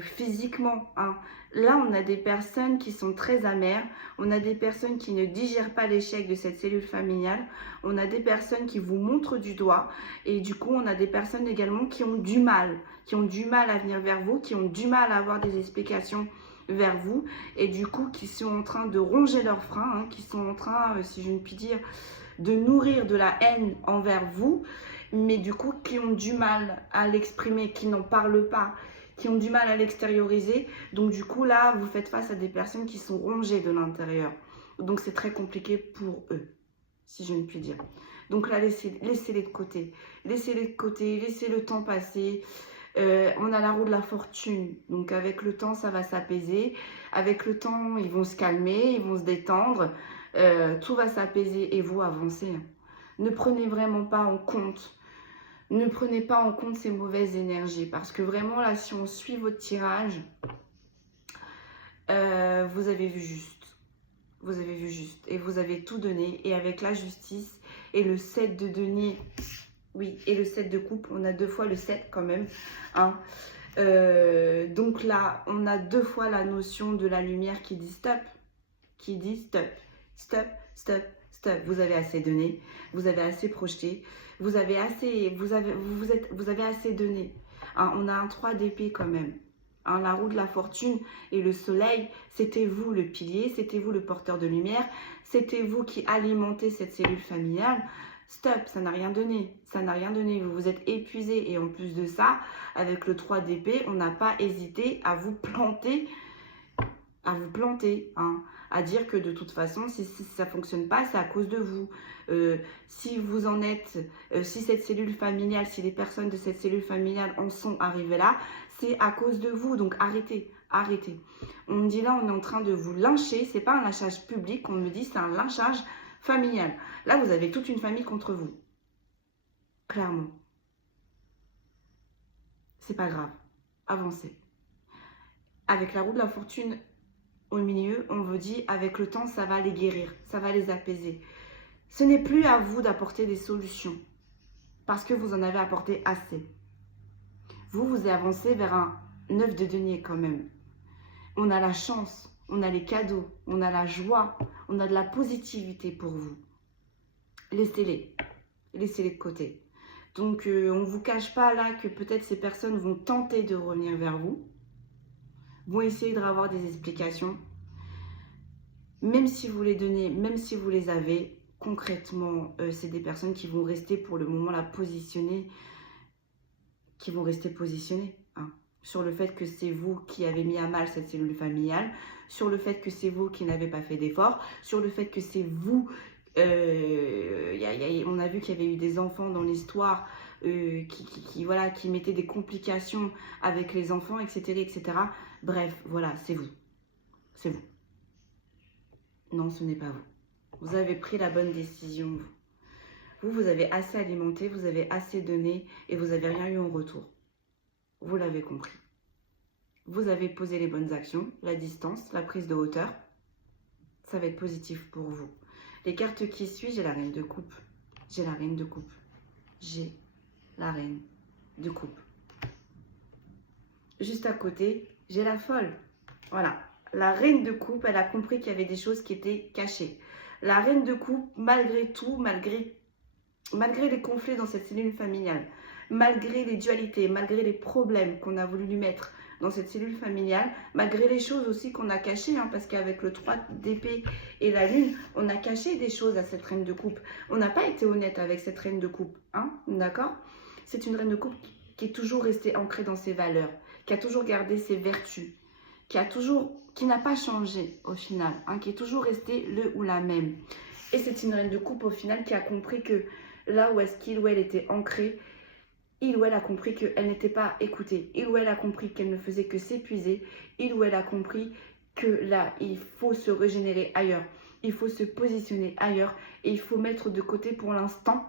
physiquement. Hein. Là, on a des personnes qui sont très amères. On a des personnes qui ne digèrent pas l'échec de cette cellule familiale. On a des personnes qui vous montrent du doigt. Et du coup, on a des personnes également qui ont du mal à venir vers vous, qui ont du mal à avoir des explications vers vous. Et du coup, qui sont en train de ronger leurs freins, hein, qui sont en train, si je ne puis dire, de nourrir de la haine envers vous. Mais du coup, qui ont du mal à l'exprimer, qui n'en parlent pas, qui ont du mal à l'extérioriser. Donc du coup, là, vous faites face à des personnes qui sont rongées de l'intérieur. Donc c'est très compliqué pour eux, si je ne puis dire. Donc là, laissez-les de côté. Laissez-les de côté, laissez le temps passer. On a la roue de la fortune. Donc avec le temps, ça va s'apaiser. Avec le temps, ils vont se calmer, ils vont se détendre. Tout va s'apaiser et vous avancez. Ne prenez vraiment pas en compte. Ne prenez pas en compte ces mauvaises énergies. Parce que vraiment, là, si on suit votre tirage, vous avez vu juste. Vous avez vu juste. Et vous avez tout donné. Et avec la justice et le 7 de denier, oui, et le 7 de coupe, on a 2 fois le 7 quand même. Hein. Donc là, on a 2 fois la notion de la lumière qui dit stop. Qui dit stop. Stop, stop, stop. Vous avez assez donné. Vous avez assez projeté. Vous avez assez, vous avez assez donné. Hein, on a un 3 d'épée quand même. Hein, la roue de la fortune et le soleil, c'était vous le pilier, c'était vous le porteur de lumière, c'était vous qui alimentez cette cellule familiale. Stop, ça n'a rien donné. Ça n'a rien donné. Vous vous êtes épuisé. Et en plus de ça, avec le 3 d'épée, on n'a pas hésité à vous planter. Hein, à dire que de toute façon, si ça ne fonctionne pas, c'est à cause de vous. Si vous en êtes, si cette cellule familiale, si les personnes de cette cellule familiale en sont arrivées là, c'est à cause de vous. Donc arrêtez, arrêtez. On me dit là, on est en train de vous lyncher. C'est pas un lynchage public, on me dit c'est un lynchage familial. Là, vous avez toute une famille contre vous. Clairement. C'est pas grave. Avancez. Avec la roue de la fortune au milieu, on vous dit avec le temps, ça va les guérir, ça va les apaiser. Ce n'est plus à vous d'apporter des solutions parce que vous en avez apporté assez. Vous avancez vers un 9 de denier quand même. On a la chance, on a les cadeaux, on a la joie, on a de la positivité pour vous. Laissez-les de côté. Donc, on ne vous cache pas là que peut-être ces personnes vont tenter de revenir vers vous, vont essayer de avoir des explications. Même si vous les donnez, même si vous les avez, concrètement, c'est des personnes qui vont rester pour le moment là positionnées, qui vont rester positionnées hein, sur le fait que c'est vous qui avez mis à mal cette cellule familiale, sur le fait que c'est vous qui n'avez pas fait d'efforts, sur le fait que c'est vous, on a vu qu'il y avait eu des enfants dans l'histoire voilà, qui mettaient des complications avec les enfants, etc., etc. Bref, voilà, c'est vous. C'est vous. Non, ce n'est pas vous. Vous avez pris la bonne décision, vous. Vous avez assez alimenté, vous avez assez donné et vous n'avez rien eu en retour. Vous l'avez compris. Vous avez posé les bonnes actions, la distance, la prise de hauteur. Ça va être positif pour vous. Les cartes qui suivent, j'ai la reine de coupe. J'ai la reine de coupe. J'ai la reine de coupe. Juste à côté, j'ai la folle. Voilà. La reine de coupe, elle a compris qu'il y avait des choses qui étaient cachées. La reine de coupe, malgré tout, malgré les conflits dans cette cellule familiale, malgré les dualités, malgré les problèmes qu'on a voulu lui mettre dans cette cellule familiale, malgré les choses aussi qu'on a cachées, hein, parce qu'avec le 3 d'épée et la lune, on a caché des choses à cette reine de coupe. On n'a pas été honnête avec cette reine de coupe, hein, d'accord? C'est une reine de coupe qui est toujours restée ancrée dans ses valeurs, qui a toujours gardé ses vertus, qui n'a pas changé au final, hein, qui est toujours restée le ou la même. Et c'est une reine de coupe au final qui a compris que là où est-ce qu'il ou elle était ancrée, il ou elle a compris qu'elle n'était pas écoutée. Il ou elle a compris qu'elle ne faisait que s'épuiser. Il ou elle a compris que là, il faut se régénérer ailleurs. Il faut se positionner ailleurs. Et il faut mettre de côté pour l'instant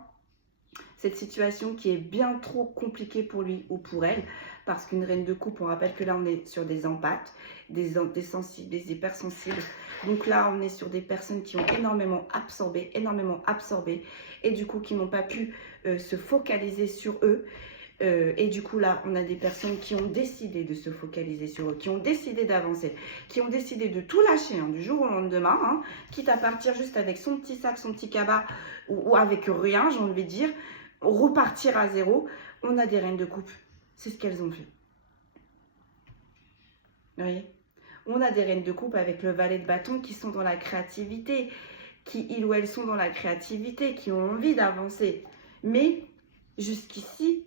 cette situation qui est bien trop compliquée pour lui ou pour elle. Parce qu'une reine de coupe, on rappelle que là, on est sur des empathes, des sensibles, des hypersensibles. Donc là, on est sur des personnes qui ont énormément absorbé. Et du coup, qui n'ont pas pu se focaliser sur eux. Et du coup, là, on a des personnes qui ont décidé de se focaliser sur eux, qui ont décidé d'avancer, qui ont décidé de tout lâcher hein, du jour au lendemain, hein, quitte à partir juste avec son petit sac, son petit cabas ou avec rien, j'ai envie de dire, repartir à zéro. On a des reines de coupe, c'est ce qu'elles ont fait. Vous voyez ? On a des reines de coupe avec le valet de bâton qui sont dans la créativité, qui, ils ou elles sont dans la créativité, qui ont envie d'avancer. Mais jusqu'ici,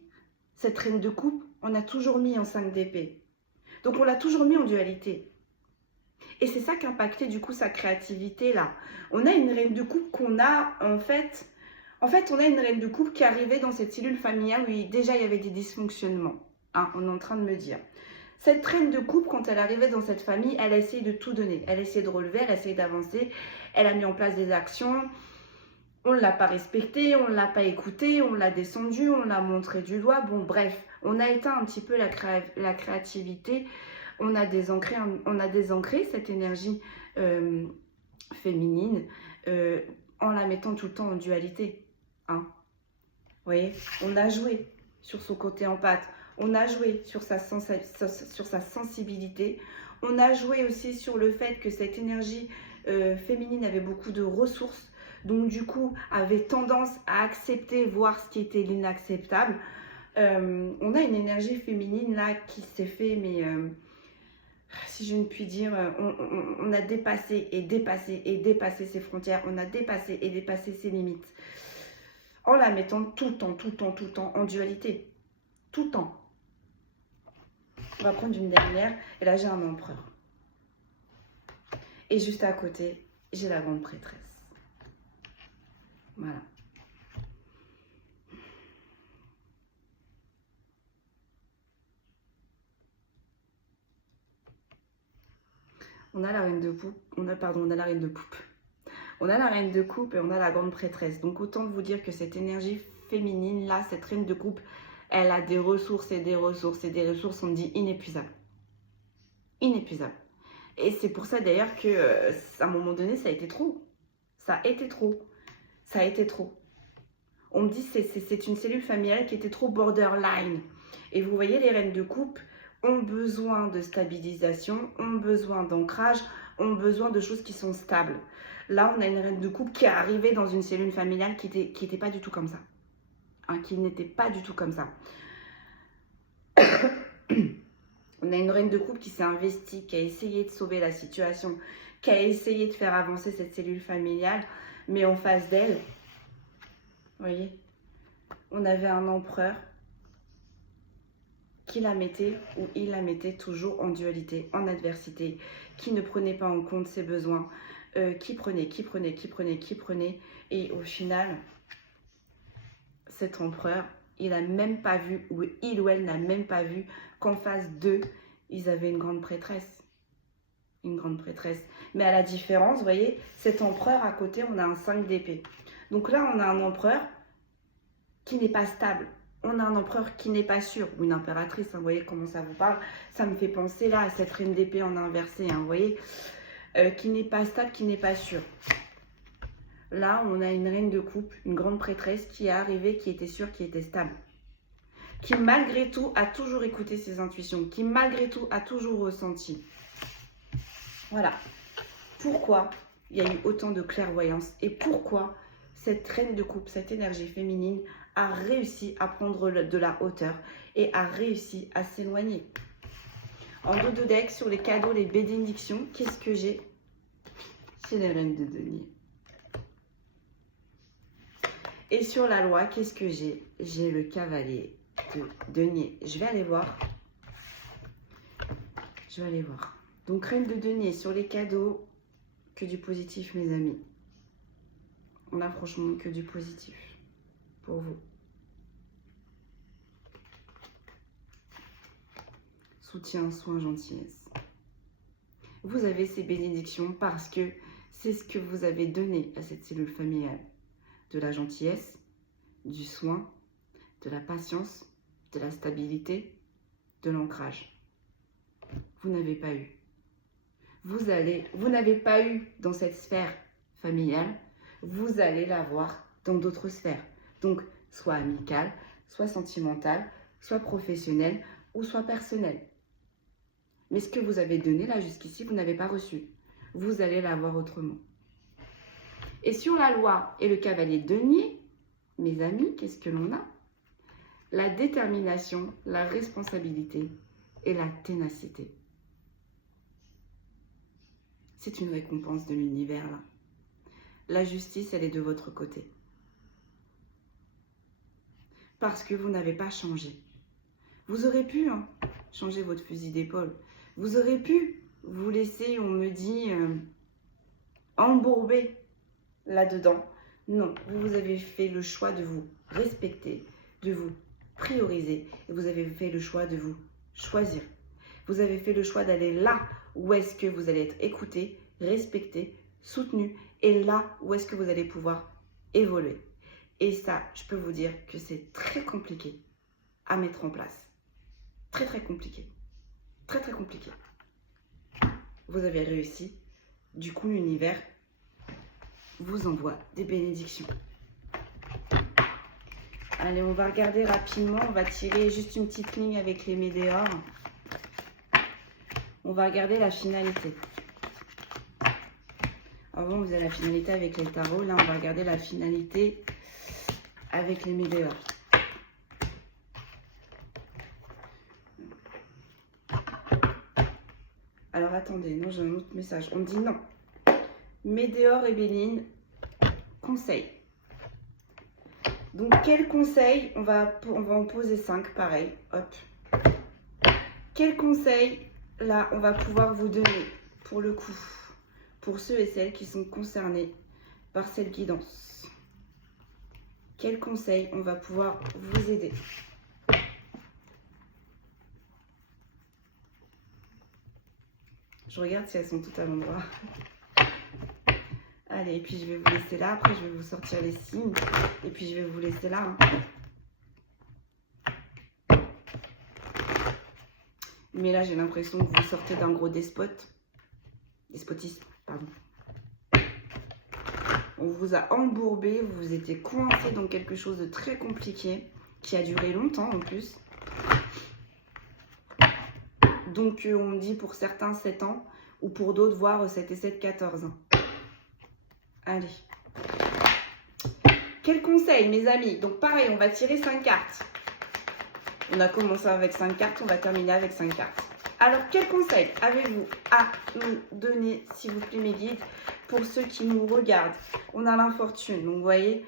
cette reine de coupe, on a toujours mis en 5 d'épée. Donc, on l'a toujours mis en dualité. Et c'est ça qui impactait du coup sa créativité là. On a une reine de coupe qu'on a en fait, on a une reine de coupe qui arrivait dans cette cellule familiale où déjà il y avait des dysfonctionnements. Hein, on est en train de me dire. Cette reine de coupe, quand elle arrivait dans cette famille, elle a essayé de tout donner. Elle a essayé de relever, elle a essayé d'avancer. Elle a mis en place des actions. On ne l'a pas respectée, on ne l'a pas écoutée, on l'a descendue, on l'a montré du doigt. Bon, bref, on a éteint un petit peu la créativité. On a désancré cette énergie féminine en la mettant tout le temps en dualité. Hein. Vous voyez, on a joué sur son côté empathe. On a joué sur sa sensibilité. On a joué aussi sur le fait que cette énergie féminine avait beaucoup de ressources. Donc du coup, avait tendance à accepter, voir ce qui était l'inacceptable. On a une énergie féminine là qui s'est fait, mais si je ne puis dire, on a dépassé et dépassé ses frontières. On a dépassé et dépassé ses limites. En la mettant tout le temps en dualité. Tout le temps. On va prendre une dernière. Et là, j'ai un empereur. Et juste à côté, j'ai la grande prêtresse. Voilà. On a la reine de coupe, on a la reine de poupe. On a la reine de coupe et on a la grande prêtresse. Donc autant vous dire que cette énergie féminine là, cette reine de coupe, elle a des ressources et des ressources et des ressources, on dit inépuisables. Inépuisables. Et c'est pour ça d'ailleurs que à un moment donné, ça a été trop. Ça a été trop. Ça a été trop. On me dit que c'est une cellule familiale qui était trop borderline. Et vous voyez, les reines de coupe ont besoin de stabilisation, ont besoin d'ancrage, ont besoin de choses qui sont stables. Là, on a une reine de coupe qui est arrivée dans une cellule familiale qui était pas du tout comme ça. Hein, qui n'était pas du tout comme ça. On a une reine de coupe qui s'est investie, qui a essayé de sauver la situation, qui a essayé de faire avancer cette cellule familiale, mais en face d'elle, vous voyez, on avait un empereur qui la mettait ou il la mettait toujours en dualité, en adversité, qui ne prenait pas en compte ses besoins, qui prenait. Et au final, cet empereur, il n'a même pas vu, ou il ou elle n'a même pas vu qu'en face d'eux, ils avaient une grande prêtresse. Une grande prêtresse. Mais à la différence, vous voyez, cet empereur à côté, on a un 5 d'épée. Donc là, on a un empereur qui n'est pas stable. On a un empereur qui n'est pas sûr. Ou une impératrice, hein, vous voyez comment ça vous parle. Ça me fait penser là à cette reine d'épée en inversé, hein, vous voyez. Qui n'est pas stable, qui n'est pas sûr. Là, on a une reine de coupe, une grande prêtresse qui est arrivée, qui était sûre, qui était stable. Qui malgré tout a toujours écouté ses intuitions. Qui malgré tout a toujours ressenti. Voilà. Pourquoi il y a eu autant de clairvoyance et pourquoi cette reine de coupe, cette énergie féminine a réussi à prendre de la hauteur et a réussi à s'éloigner. En dos de deck, sur les cadeaux, les bénédictions, qu'est-ce que j'ai? C'est la reine de denier. Et sur la loi, qu'est-ce que j'ai? J'ai le cavalier de denier. Je vais aller voir. Je vais aller voir. Donc, reine de denier sur les cadeaux, que du positif, mes amis. On a franchement que du positif pour vous. Soutien, soin, gentillesse. Vous avez ces bénédictions parce que c'est ce que vous avez donné à cette cellule familiale. De la gentillesse, du soin, de la patience, de la stabilité, de l'ancrage. Vous n'avez pas eu. Vous n'avez pas eu dans cette sphère familiale, vous allez l'avoir dans d'autres sphères. Donc, soit amicale, soit sentimentale, soit professionnelle ou soit personnelle. Mais ce que vous avez donné là jusqu'ici, vous n'avez pas reçu. Vous allez l'avoir autrement. Et sur la loi et le cavalier de denier, mes amis, qu'est-ce que l'on a? La détermination, la responsabilité et la ténacité. C'est une récompense de l'univers là. La justice, elle est de votre côté. Parce que vous n'avez pas changé. Vous aurez pu changer votre fusil d'épaule. Vous aurez pu vous laisser, on me dit, embourber là-dedans. Non, vous avez fait le choix de vous respecter, de vous prioriser. Et vous avez fait le choix de vous choisir. Vous avez fait le choix d'aller là où est-ce que vous allez être écouté, respecté, soutenu. Et là où est-ce que vous allez pouvoir évoluer. Et ça, je peux vous dire que c'est très compliqué à mettre en place. Très, très compliqué. Très, très compliqué. Vous avez réussi. Du coup, l'univers vous envoie des bénédictions. Allez, on va regarder rapidement. On va tirer juste une petite ligne avec les météores. On va regarder la finalité. Avant, on faisait la finalité avec les tarots. Là, on va regarder la finalité avec les météores. Alors, attendez. Non, j'ai un autre message. On me dit non. Météore et Béline, conseil. Donc, quel conseil? On va en poser 5, pareil. Hop. Quel conseil, là, on va pouvoir vous donner, pour le coup, pour ceux et celles qui sont concernés par cette guidance? Quel conseil on va pouvoir vous aider? Je regarde si elles sont toutes à l'endroit. Allez, et puis je vais vous laisser là. Après, je vais vous sortir les signes. Et puis, je vais vous laisser là. Mais là, j'ai l'impression que vous sortez d'un gros despotisme, pardon. On vous a embourbé, vous vous étiez coincé dans quelque chose de très compliqué, qui a duré longtemps en plus. Donc, on dit pour certains 7 ans, ou pour d'autres, voire 7 et 7, 14 ans. Allez. Quel conseil, mes amis? Donc, pareil, on va tirer 5 cartes. On a commencé avec 5 cartes, on va terminer avec 5 cartes. Alors, quel conseil avez-vous à nous donner, s'il vous plaît, mes guides, pour ceux qui nous regardent? On a l'infortune, donc vous voyez,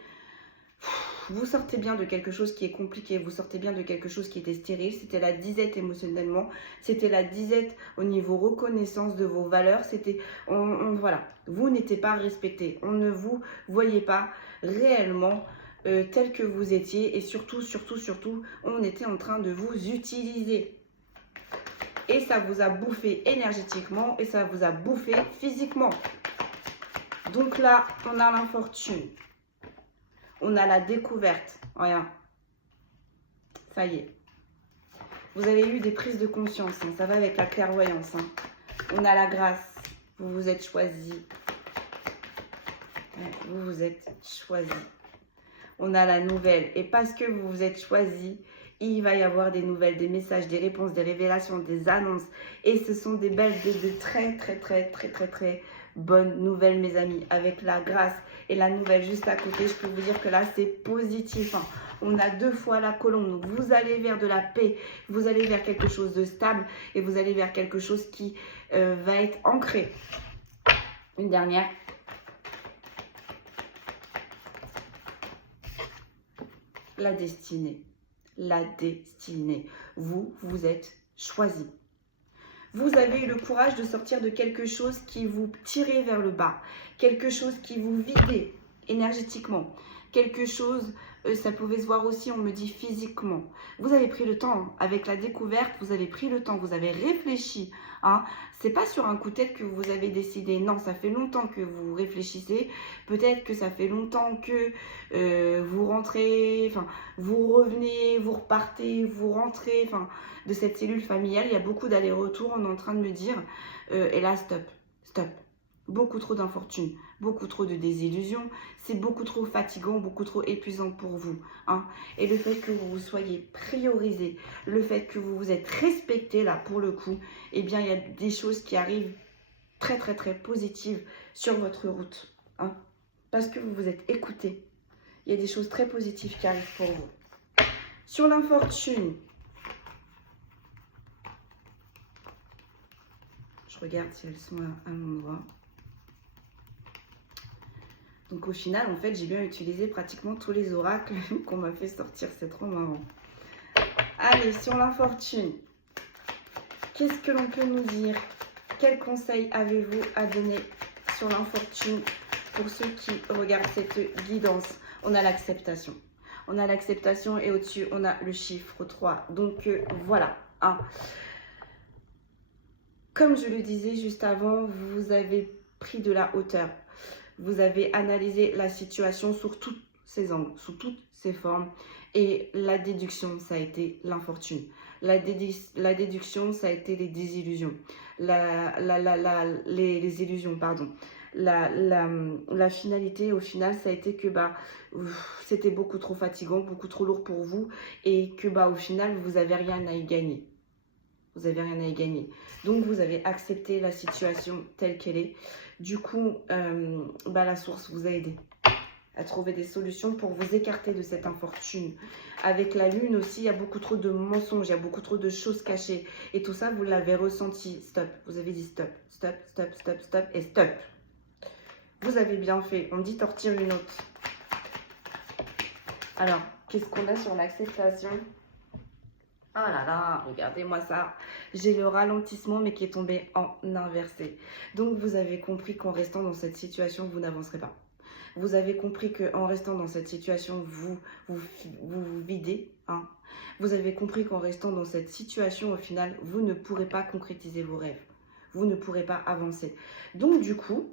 vous sortez bien de quelque chose qui est compliqué, vous sortez bien de quelque chose qui était stérile. C'était la disette émotionnellement, c'était la disette au niveau reconnaissance de vos valeurs. C'était, voilà, vous n'étiez pas respecté, on ne vous voyait pas réellement tel que vous étiez, et surtout, on était en train de vous utiliser. Et ça vous a bouffé énergétiquement et ça vous a bouffé physiquement. Donc là, on a l'infortune. On a la découverte. Regarde. Ça y est. Vous avez eu des prises de conscience. Ça va avec la clairvoyance. On a la grâce. Vous vous êtes choisi. Vous vous êtes choisi. On a la nouvelle. Et parce que vous vous êtes choisi, il va y avoir des nouvelles, des messages, des réponses, des révélations, des annonces. Et ce sont des belles, de très bonne nouvelle, mes amis. Avec la grâce et la nouvelle juste à côté, je peux vous dire que là, c'est positif. Hein. On a 2 fois la colombe. Donc, vous allez vers de la paix. Vous allez vers quelque chose de stable. Et vous allez vers quelque chose qui va être ancré. Une dernière. La destinée. La destinée. Vous, vous êtes choisi. Vous avez eu le courage de sortir de quelque chose qui vous tirait vers le bas. Quelque chose qui vous vidait énergétiquement. Quelque chose, ça pouvait se voir aussi, on me dit physiquement. Vous avez pris le temps, hein, avec la découverte, vous avez pris le temps, vous avez réfléchi. Hein. C'est pas sur un coup de tête que vous avez décidé. Non, ça fait longtemps que vous réfléchissez. Peut-être que ça fait longtemps que vous rentrez, enfin, vous revenez, vous repartez, vous rentrez, enfin, de cette cellule familiale. Il y a beaucoup d'allers-retours, on est en train de me dire. Et là, stop, stop. Beaucoup trop d'infortunes, beaucoup trop de désillusions, c'est beaucoup trop fatigant, beaucoup trop épuisant pour vous. Hein. Et le fait que vous soyez priorisé, le fait que vous vous êtes respecté là pour le coup, eh bien il y a des choses qui arrivent très très très positives sur votre route. Hein. Parce que vous vous êtes écouté, il y a des choses très positives qui arrivent pour vous. Sur l'infortune, je regarde si elles sont à l'endroit. Donc au final, en fait, j'ai bien utilisé pratiquement tous les oracles qu'on m'a fait sortir. C'est trop marrant. Allez, sur l'infortune, qu'est-ce que l'on peut nous dire? Quels conseils avez-vous à donner sur l'infortune pour ceux qui regardent cette guidance? On a l'acceptation. On a l'acceptation et au-dessus, on a le chiffre 3. Donc voilà. Hein. Comme je le disais juste avant, vous avez pris de la hauteur. Vous avez analysé la situation sur tous ses angles, sous toutes ses formes. Et la déduction, ça a été l'infortune. La déduction, ça a été les désillusions. Les illusions, pardon. La finalité, au final, ça a été que c'était beaucoup trop fatigant, beaucoup trop lourd pour vous. Et que au final, vous n'avez rien à y gagner. Vous n'avez rien à y gagner. Donc, vous avez accepté la situation telle qu'elle est. Du coup, la source vous a aidé à trouver des solutions pour vous écarter de cette infortune. Avec la lune aussi, il y a beaucoup trop de mensonges, il y a beaucoup trop de choses cachées. Et tout ça, vous l'avez ressenti. Stop. Vous avez dit stop, stop, stop, stop, stop et stop. Vous avez bien fait. On me dit t'en retires une autre. Alors, qu'est-ce qu'on a sur l'acceptation ? Oh là là, regardez-moi ça. J'ai le ralentissement, mais qui est tombé en inversé. Donc, vous avez compris qu'en restant dans cette situation, vous n'avancerez pas. Vous avez compris qu'en restant dans cette situation, vous videz. Hein. Vous avez compris qu'en restant dans cette situation, au final, vous ne pourrez pas concrétiser vos rêves. Vous ne pourrez pas avancer. Donc, du coup,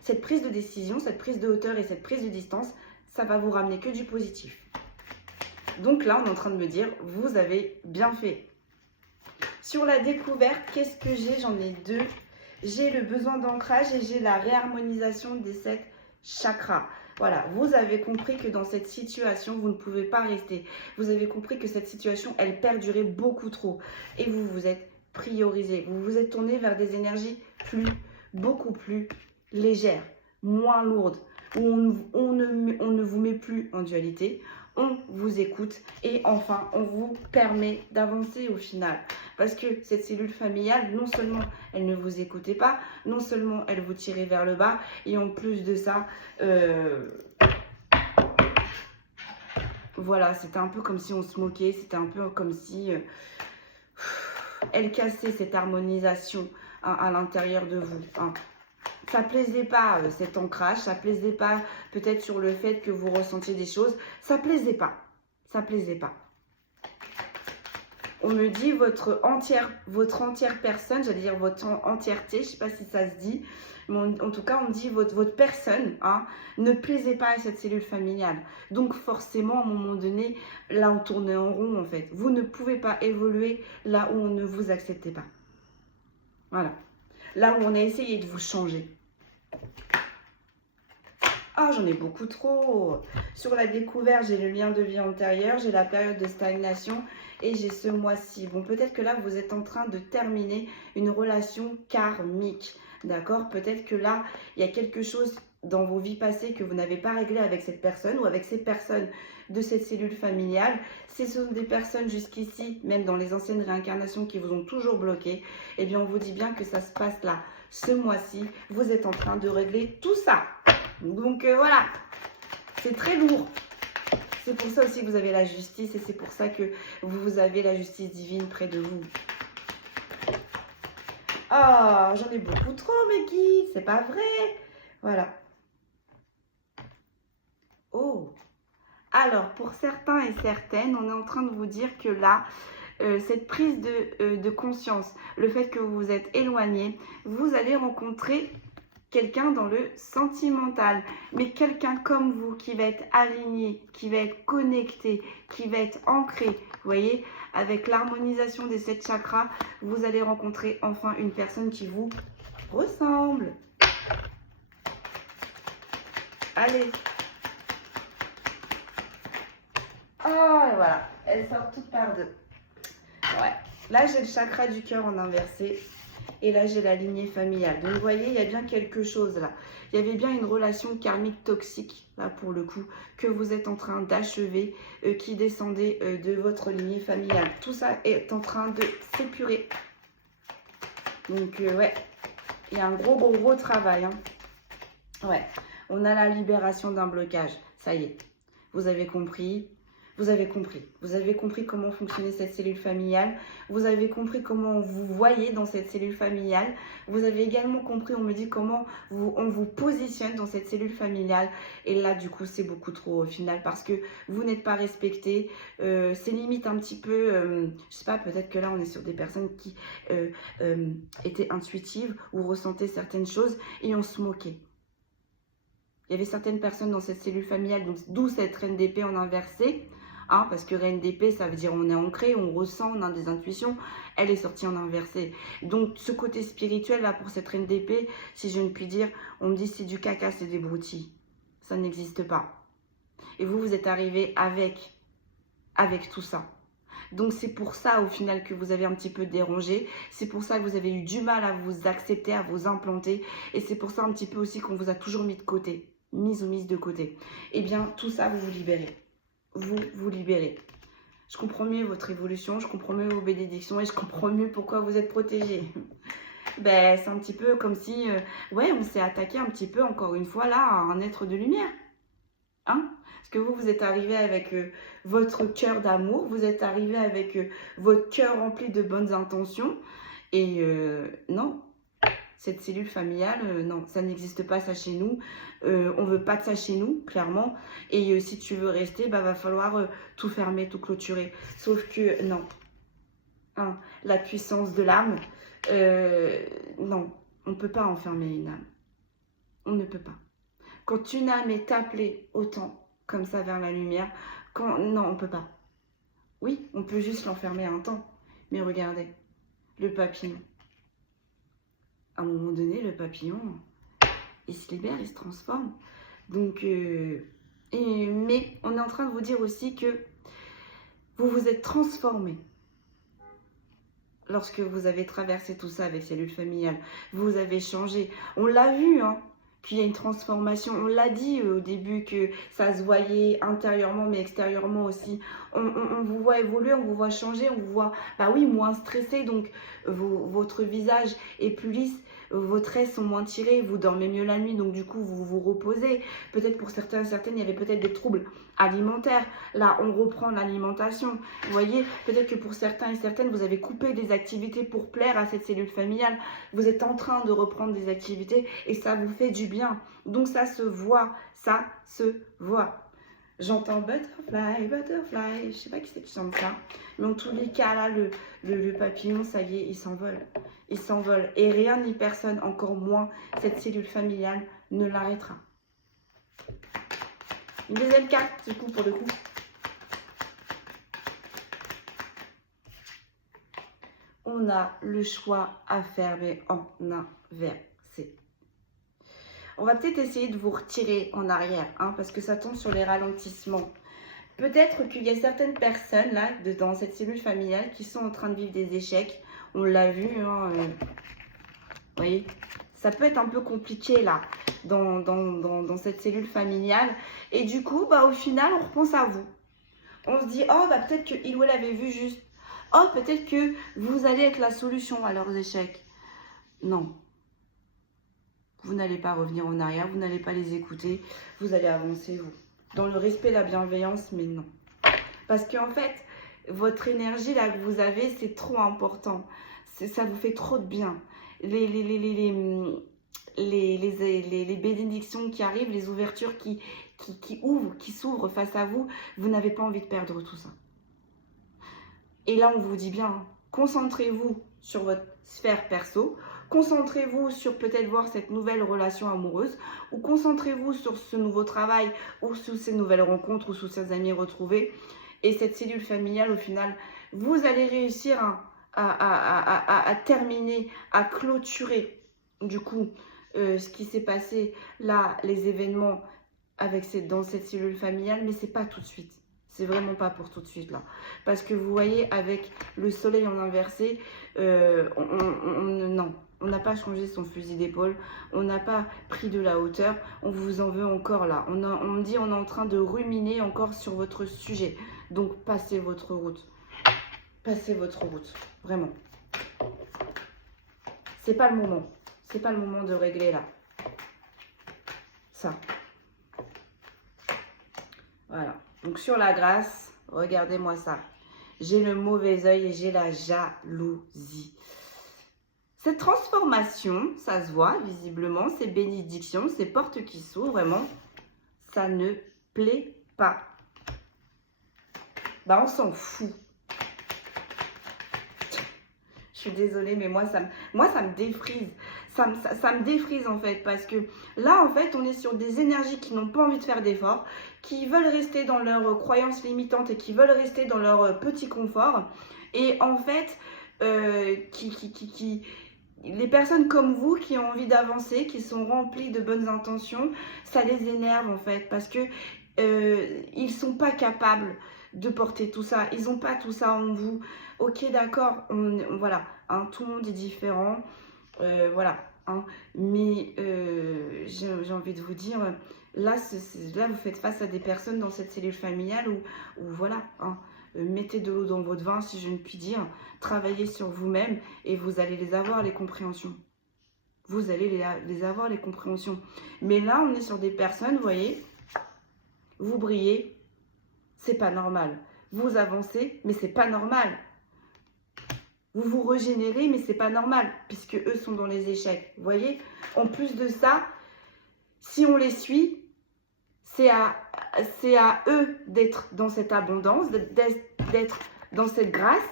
cette prise de décision, cette prise de hauteur et cette prise de distance, ça va vous ramener que du positif. Donc là, on est en train de me dire, vous avez bien fait. Sur la découverte, qu'est-ce que j'ai? J'en ai deux. J'ai le besoin d'ancrage et j'ai la réharmonisation des 7 chakras. Voilà, vous avez compris que dans cette situation, vous ne pouvez pas rester. Vous avez compris que cette situation, elle perdurait beaucoup trop. Et vous vous êtes priorisé. Vous vous êtes tourné vers des énergies beaucoup plus légères, moins lourdes, où on ne vous met plus en dualité. On vous écoute et enfin, on vous permet d'avancer au final. Parce que cette cellule familiale, non seulement elle ne vous écoutait pas, non seulement elle vous tirait vers le bas, et en plus de ça, voilà, c'était un peu comme si on se moquait, c'était un peu comme si elle cassait cette harmonisation à l'intérieur de vous. Hein. Ça plaisait pas cet ancrage, ça plaisait pas peut-être sur le fait que vous ressentiez des choses, ça plaisait pas, ça plaisait pas. On me dit votre entière personne, j'allais dire votre entièreté, je sais pas si ça se dit, mais en tout cas on me dit votre personne hein, ne plaisait pas à cette cellule familiale. Donc forcément à un moment donné, là on tournait en rond en fait. Vous ne pouvez pas évoluer là où on ne vous acceptait pas. Voilà. Là où on a essayé de vous changer. Ah, j'en ai beaucoup trop. Sur la découverte, j'ai le lien de vie antérieur, j'ai la période de stagnation et j'ai ce mois-ci. Bon, peut-être que là, vous êtes en train de terminer une relation karmique. D'accord? Peut-être que là, il y a quelque chose dans vos vies passées que vous n'avez pas réglé avec cette personne ou avec ces personnes de cette cellule familiale. Ce sont des personnes jusqu'ici, même dans les anciennes réincarnations, qui vous ont toujours bloqué. Eh bien, on vous dit bien que ça se passe là. Ce mois-ci, vous êtes en train de régler tout ça. Donc voilà, c'est très lourd. C'est pour ça aussi que vous avez la justice et c'est pour ça que vous avez la justice divine près de vous. Oh, j'en ai beaucoup trop, mes guides, c'est pas vrai. Voilà. Oh. Alors, pour certains et certaines, on est en train de vous dire que là, cette prise de conscience, le fait que vous vous êtes éloigné, vous allez rencontrer quelqu'un dans le sentimental, mais quelqu'un comme vous qui va être aligné, qui va être connecté, qui va être ancré. Vous voyez, avec l'harmonisation des 7 chakras, vous allez rencontrer enfin une personne qui vous ressemble. Allez. Oh, et voilà, elle sort toute par deux. Ouais. Là, j'ai le chakra du cœur en inversé. Et là, j'ai la lignée familiale. Donc, vous voyez, il y a bien quelque chose là. Il y avait bien une relation karmique toxique, là, pour le coup, que vous êtes en train d'achever, qui descendait de votre lignée familiale. Tout ça est en train de s'épurer. Donc, ouais, il y a un gros travail. Hein. Ouais, on a la libération d'un blocage. Ça y est, vous avez compris. Vous avez compris. Vous avez compris comment fonctionnait cette cellule familiale. Vous avez compris comment vous voyez dans cette cellule familiale. Vous avez également compris, on me dit, comment on vous positionne dans cette cellule familiale. Et là, du coup, c'est beaucoup trop au final parce que vous n'êtes pas respecté. C'est limite un petit peu, je sais pas, peut-être que là, on est sur des personnes qui étaient intuitives ou ressentaient certaines choses et on se moquait. Il y avait certaines personnes dans cette cellule familiale, d'où cette reine d'épée en inversé. Hein, parce que reine d'épée, ça veut dire on est ancré, on ressent, on a des intuitions. Elle est sortie en inversé. Donc, ce côté spirituel, là, pour cette reine d'épée, si je ne puis dire, on me dit c'est du caca, c'est des broutilles. Ça n'existe pas. Et vous, vous êtes arrivé avec tout ça. Donc, c'est pour ça, au final, que vous avez un petit peu dérangé. C'est pour ça que vous avez eu du mal à vous accepter, à vous implanter. Et c'est pour ça un petit peu aussi qu'on vous a toujours mis de côté. Mise de côté. Eh bien, tout ça, vous vous libérez. Vous libérez. Je comprends mieux votre évolution, je comprends mieux vos bénédictions et je comprends mieux pourquoi vous êtes protégé. Ben, c'est un petit peu comme si, ouais, on s'est attaqué un petit peu, encore une fois, là, à un être de lumière. Hein? Parce que vous êtes arrivé avec votre cœur d'amour, vous êtes arrivé avec votre cœur rempli de bonnes intentions. Et non, cette cellule familiale, non, ça n'existe pas ça chez nous. On veut pas de ça chez nous, clairement. Et si tu veux rester, bah, va falloir tout fermer, tout clôturer. Sauf que non. Hein, la puissance de l'âme, non, on ne peut pas enfermer une âme. On ne peut pas. Quand une âme est appelée autant, comme ça, vers la lumière, non, on ne peut pas. Oui, on peut juste l'enfermer un temps. Mais regardez, le papillon. À un moment donné, le papillon, il se libère, il se transforme. Donc, mais on est en train de vous dire aussi que vous vous êtes transformé lorsque vous avez traversé tout ça avec cellule familiale. Vous avez changé. On l'a vu, hein, qu'il y a une transformation. On l'a dit au début que ça se voyait intérieurement, mais extérieurement aussi. On vous voit évoluer, on vous voit changer, on vous voit, bah oui, moins stressé. Donc, votre visage est plus lisse. Vos traits sont moins tirés, vous dormez mieux la nuit, donc du coup vous vous reposez. Peut-être pour certains et certaines, il y avait peut-être des troubles alimentaires. Là, on reprend l'alimentation. Vous voyez, peut-être que pour certains et certaines, vous avez coupé des activités pour plaire à cette cellule familiale. Vous êtes en train de reprendre des activités et ça vous fait du bien. Donc ça se voit, ça se voit. J'entends butterfly, butterfly, je sais pas qui c'est qui chante ça. Mais en tous les cas, là, le papillon, ça y est, il s'envole. Il s'envole. Et rien ni personne, encore moins cette cellule familiale, ne l'arrêtera. Une deuxième carte, du coup, pour le coup. On a le choix à faire, mais en inversé. on va peut-être essayer de vous retirer en arrière, hein, parce que ça tombe sur les ralentissements. Peut-être qu'il y a certaines personnes là, dans cette cellule familiale, qui sont en train de vivre des échecs. On l'a vu, hein, vous voyez, ça peut être un peu compliqué là, dans cette cellule familiale. Et du coup, bah, au final, on repense à vous. On se dit, oh, bah, peut-être qu'il ou elle avait vu juste. Oh, peut-être que vous allez être la solution à leurs échecs. Non. Vous n'allez pas revenir en arrière, vous n'allez pas les écouter. Vous allez avancer, vous. Dans le respect, la bienveillance, mais non. Parce qu'en fait, votre énergie là que vous avez, c'est trop important. Ça vous fait trop de bien. Les bénédictions qui arrivent, les ouvertures qui ouvrent, qui s'ouvrent face à vous, vous n'avez pas envie de perdre tout ça. Et là, on vous dit bien, concentrez-vous sur votre sphère perso, concentrez-vous sur peut-être voir cette nouvelle relation amoureuse, ou concentrez-vous sur ce nouveau travail, ou sur ces nouvelles rencontres, ou sur ces amis retrouvés. Et cette cellule familiale, au final, vous allez réussir à terminer, à clôturer, du coup, ce qui s'est passé là, les événements dans cette cellule familiale, mais c'est pas tout de suite. C'est vraiment pas pour tout de suite là. Parce que vous voyez, avec le soleil en inversé, non, on n'a pas changé son fusil d'épaule, on n'a pas pris de la hauteur, on vous en veut encore là. On me dit on est en train de ruminer encore sur votre sujet. Donc passez votre route. Passez votre route, vraiment. C'est pas le moment. C'est pas le moment de régler là. Ça. Voilà. Donc sur la grâce, regardez-moi ça. J'ai le mauvais œil et j'ai la jalousie. Cette transformation, ça se voit visiblement, ces bénédictions, ces portes qui s'ouvrent, vraiment, ça ne plaît pas. Bah on s'en fout. Je suis désolée, mais moi, ça me défrise. Ça me défrise, en fait, parce que là, en fait, on est sur des énergies qui n'ont pas envie de faire d'efforts, qui veulent rester dans leurs croyances limitantes et qui veulent rester dans leur petit confort. Et en fait, les personnes comme vous qui ont envie d'avancer, qui sont remplies de bonnes intentions, ça les énerve, en fait, parce que ils ne sont pas capables de porter tout ça. Ils n'ont pas tout ça en vous. Ok, d'accord, voilà, hein, tout le monde est différent, voilà, hein, mais j'ai envie de vous dire, là, là, vous faites face à des personnes dans cette cellule familiale où voilà, hein, mettez de l'eau dans votre vin, si je ne puis dire, travaillez sur vous-même et vous allez les avoir, les compréhensions. Vous allez les avoir, les compréhensions. Mais là, on est sur des personnes, vous voyez, vous brillez, c'est pas normal. Vous avancez, mais c'est pas normal. Vous vous régénérez, mais c'est pas normal, puisque eux sont dans les échecs. Vous voyez? En plus de ça, si on les suit, c'est à eux d'être dans cette abondance, d'être dans cette grâce,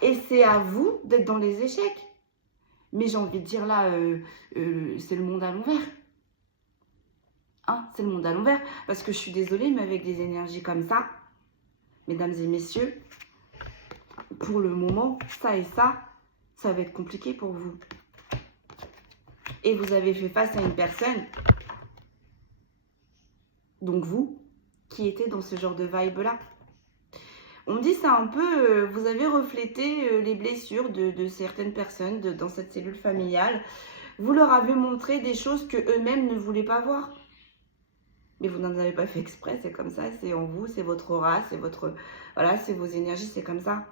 et c'est à vous d'être dans les échecs. Mais j'ai envie de dire là, c'est le monde à l'envers. Hein, c'est le monde à l'envers, parce que je suis désolée, mais avec des énergies comme ça, mesdames et messieurs, pour le moment, ça et ça va être compliqué pour vous. Et vous avez fait face à une personne, donc vous, qui était dans ce genre de vibe-là. On me dit c'est un peu, vous avez reflété les blessures de certaines personnes dans cette cellule familiale. Vous leur avez montré des choses que eux-mêmes ne voulaient pas voir. Mais vous n'en avez pas fait exprès, c'est comme ça, c'est en vous, c'est votre aura, c'est votre, voilà, c'est vos énergies, c'est comme ça.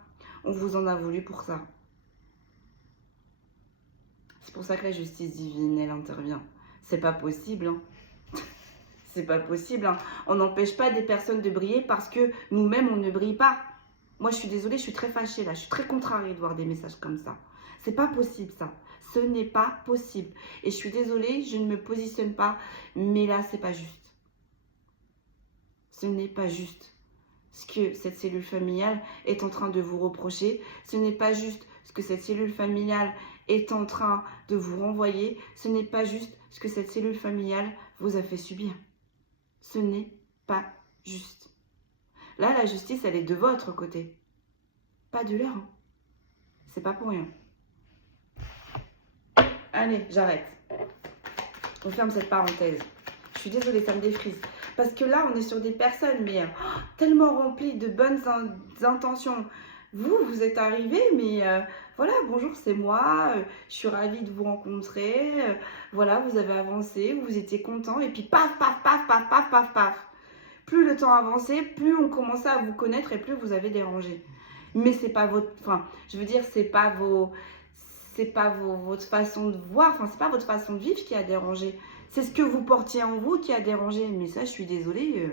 On vous en a voulu pour ça. C'est pour ça que la justice divine, elle intervient. C'est pas possible, hein. C'est pas possible, hein. On n'empêche pas des personnes de briller parce que nous-mêmes, on ne brille pas. Moi, je suis désolée, je suis très fâchée là. Je suis très contrariée de voir des messages comme ça. C'est pas possible, ça. Ce n'est pas possible. Et je suis désolée, je ne me positionne pas. Mais là, c'est pas juste. Ce n'est pas juste ce que cette cellule familiale est en train de vous reprocher. Ce n'est pas juste ce que cette cellule familiale est en train de vous renvoyer. Ce n'est pas juste ce que cette cellule familiale vous a fait subir. Ce n'est pas juste. Là, la justice, elle est de votre côté. Pas de leur. Hein. C'est pas pour rien. Allez, j'arrête. On ferme cette parenthèse. Je suis désolée, ça me défrise. Parce que là, on est sur des personnes, mais tellement remplies de bonnes intentions. Vous êtes arrivés, mais voilà, bonjour, c'est moi. Je suis ravie de vous rencontrer. Voilà, vous avez avancé, vous étiez content. Et puis, paf, paf, paf, paf, paf, paf, paf. Plus le temps avançait, plus on commençait à vous connaître et plus vous avez dérangé. Mais c'est pas votre... Enfin, je veux dire, c'est pas votre façon de voir, enfin, c'est pas votre façon de vivre qui a dérangé. C'est ce que vous portiez en vous qui a dérangé. Mais ça, je suis désolée.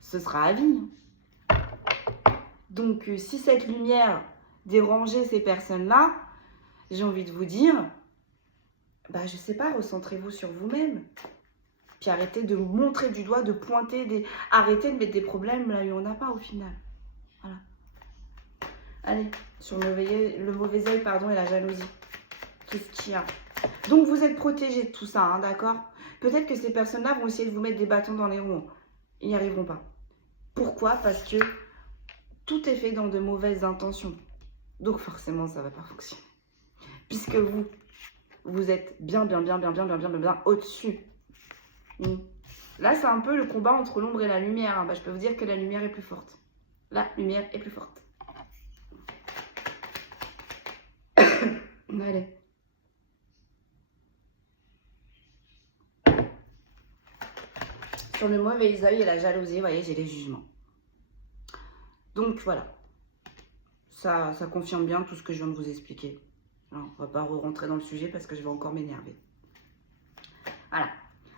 Ce sera à vie. Donc, si cette lumière dérangeait ces personnes-là, j'ai envie de vous dire, bah, je sais pas, recentrez-vous sur vous-même. Puis arrêtez de montrer du doigt, de pointer, arrêtez de mettre des problèmes là où on n'a pas au final. Voilà. Allez, sur le mauvais œil, pardon, et la jalousie. Qu'est-ce qu'il y a? Donc, vous êtes protégés de tout ça, hein, d'accord? Peut-être que ces personnes-là vont essayer de vous mettre des bâtons dans les roues. Ils n'y arriveront pas. Pourquoi? Parce que tout est fait dans de mauvaises intentions. Donc, forcément, ça ne va pas fonctionner. Puisque vous êtes bien au-dessus. Là, c'est un peu le combat entre l'ombre et la lumière. Hein. Bah, je peux vous dire que la lumière est plus forte. La lumière est plus forte. Allez. Sur le mauvais œil et la jalousie, vous voyez, j'ai les jugements. Donc, voilà. Ça confirme bien tout ce que je viens de vous expliquer. Alors, on ne va pas rentrer dans le sujet parce que je vais encore m'énerver. Voilà.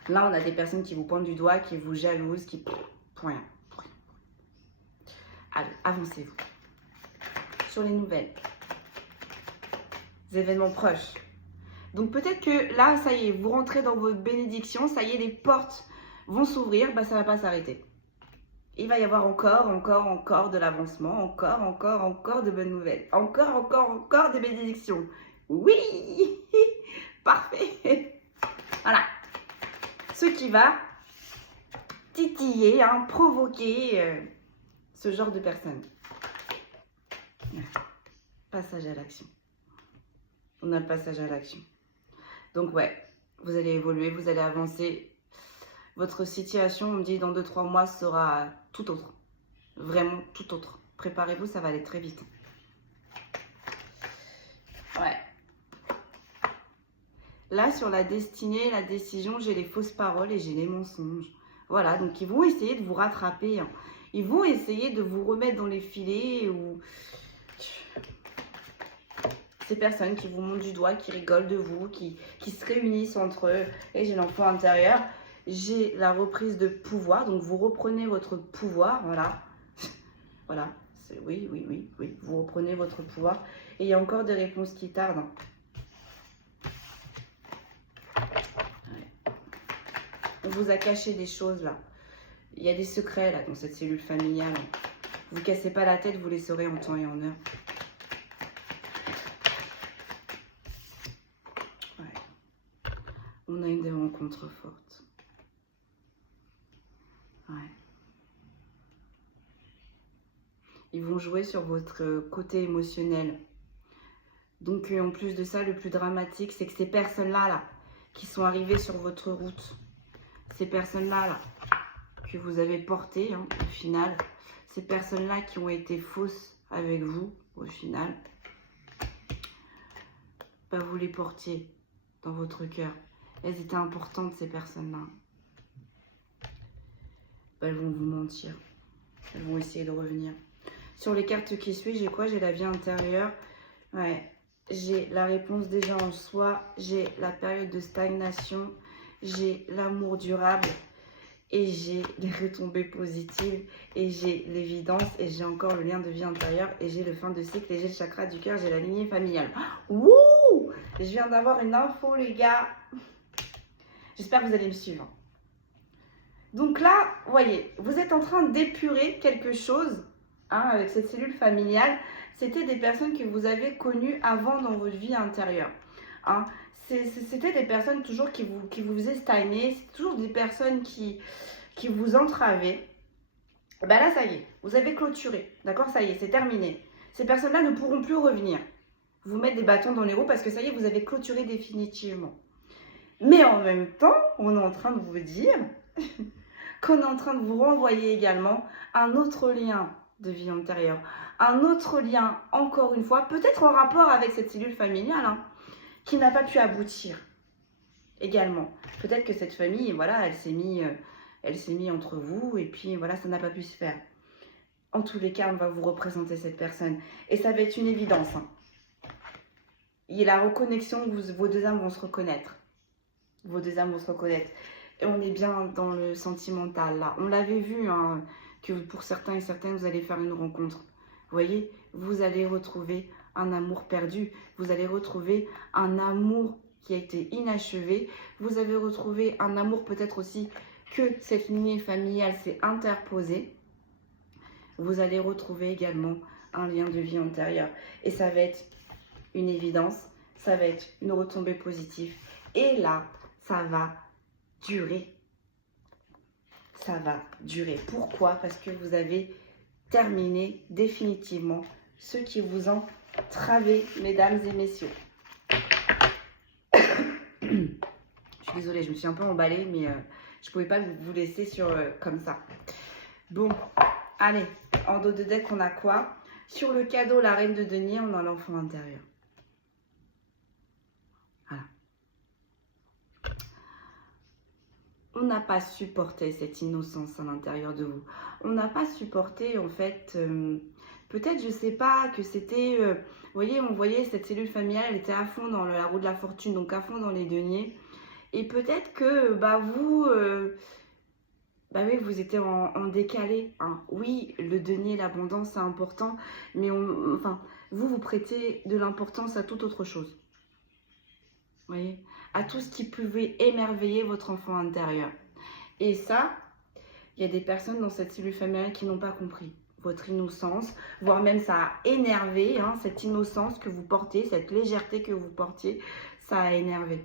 Là, on a des personnes qui vous pointent du doigt, qui vous jalousent, qui... Pour rien. Allez, avancez-vous. Sur les nouvelles. Les événements proches. Donc, peut-être que là, ça y est, vous rentrez dans votre bénédiction. Ça y est, les portes vont s'ouvrir. Bah, ça ne va pas s'arrêter. Il va y avoir encore de l'avancement. Encore de bonnes nouvelles. Encore des bénédictions. Oui. Parfait. Voilà. Ce qui va titiller, hein, provoquer ce genre de personnes. Passage à l'action. On a le passage à l'action. Donc ouais, vous allez évoluer, vous allez avancer. Votre situation, on me dit, dans 2-3 mois, sera tout autre. Vraiment tout autre. Préparez-vous, ça va aller très vite. Ouais. Là, sur la destinée, la décision, j'ai les fausses paroles et j'ai les mensonges. Voilà, donc ils vont essayer de vous rattraper. Hein. Ils vont essayer de vous remettre dans les filets ou... Ces personnes qui vous montrent du doigt, qui rigolent de vous, qui se réunissent entre eux. Et j'ai l'enfant intérieur. J'ai la reprise de pouvoir. Donc, vous reprenez votre pouvoir. Voilà. Voilà. Oui. Vous reprenez votre pouvoir. Et il y a encore des réponses qui tardent. Hein. On vous a caché des choses là. Il y a des secrets là dans cette cellule familiale. Vous ne cassez pas la tête, vous les saurez en temps et en heure. Ouais. On a une des rencontres fortes. Ouais. Ils vont jouer sur votre côté émotionnel. Donc en plus de ça, le plus dramatique, c'est que ces personnes-là là, qui sont arrivées sur votre route, ces personnes-là là, que vous avez portées hein, au final, ces personnes-là qui ont été fausses avec vous au final, bah, vous les portiez dans votre cœur. Elles étaient importantes ces personnes-là. Bah, elles vont vous mentir. Elles vont essayer de revenir. Sur les cartes qui suivent, j'ai quoi? J'ai la vie intérieure. Ouais. J'ai la réponse déjà en soi. J'ai la période de stagnation. J'ai l'amour durable. Et j'ai les retombées positives. Et j'ai l'évidence. Et j'ai encore le lien de vie intérieure. Et j'ai le fin de cycle. Et j'ai le chakra du cœur. J'ai la lignée familiale. Wouh! Je viens d'avoir une info, les gars. J'espère que vous allez me suivre. Donc là, vous voyez, vous êtes en train d'épurer quelque chose hein, avec cette cellule familiale. C'était des personnes que vous avez connues avant dans votre vie intérieure. Hein. C'était des personnes toujours qui vous faisaient stagner. C'est toujours des personnes qui vous entravaient. Ben là, ça y est, vous avez clôturé. D'accord, ça y est, c'est terminé. Ces personnes-là ne pourront plus revenir. Vous mettre des bâtons dans les roues parce que ça y est, vous avez clôturé définitivement. Mais en même temps, on est en train de vous dire qu'on est en train de vous renvoyer également un autre lien de vie antérieure. Un autre lien, encore une fois, peut-être en rapport avec cette cellule familiale, hein, qui n'a pas pu aboutir également. Peut-être que cette famille, voilà, elle s'est mise entre vous et puis voilà, ça n'a pas pu se faire. En tous les cas, on va vous représenter cette personne. Et ça va être une évidence. Hein. Il y a la reconnexion, vos deux âmes vont se reconnaître. Vos deux âmes vont se reconnaître. Et on est bien dans le sentimental là. On l'avait vu, hein, que pour certains et certaines, vous allez faire une rencontre. Vous voyez, vous allez retrouver un amour perdu. Vous allez retrouver un amour qui a été inachevé. Vous avez retrouvé un amour peut-être aussi que cette lignée familiale s'est interposée. Vous allez retrouver également un lien de vie antérieur. Et ça va être une évidence, ça va être une retombée positive. Et là, ça va durer. Ça va durer. Pourquoi? Parce que vous avez terminé définitivement ce qui vous entravait, mesdames et messieurs. Je suis désolée, je me suis un peu emballée, mais je ne pouvais pas vous laisser comme ça. Bon, allez, en dos de deck, on a quoi? Sur le cadeau, la reine de denier, on a l'enfant intérieur. Voilà. On n'a pas supporté cette innocence à l'intérieur de vous. On n'a pas supporté, en fait, peut-être, je ne sais pas, que c'était... vous voyez, on voyait cette cellule familiale, elle était à fond dans la roue de la fortune, donc à fond dans les deniers. Et peut-être que vous... oui, vous étiez en décalé. Hein. Oui, le denier, l'abondance, c'est important. Mais vous prêtez de l'importance à toute autre chose. Vous voyez? À tout ce qui pouvait émerveiller votre enfant intérieur. Et ça, il y a des personnes dans cette cellule familiale qui n'ont pas compris votre innocence. Voire même ça a énervé, hein, cette innocence que vous portez, cette légèreté que vous portiez, ça a énervé.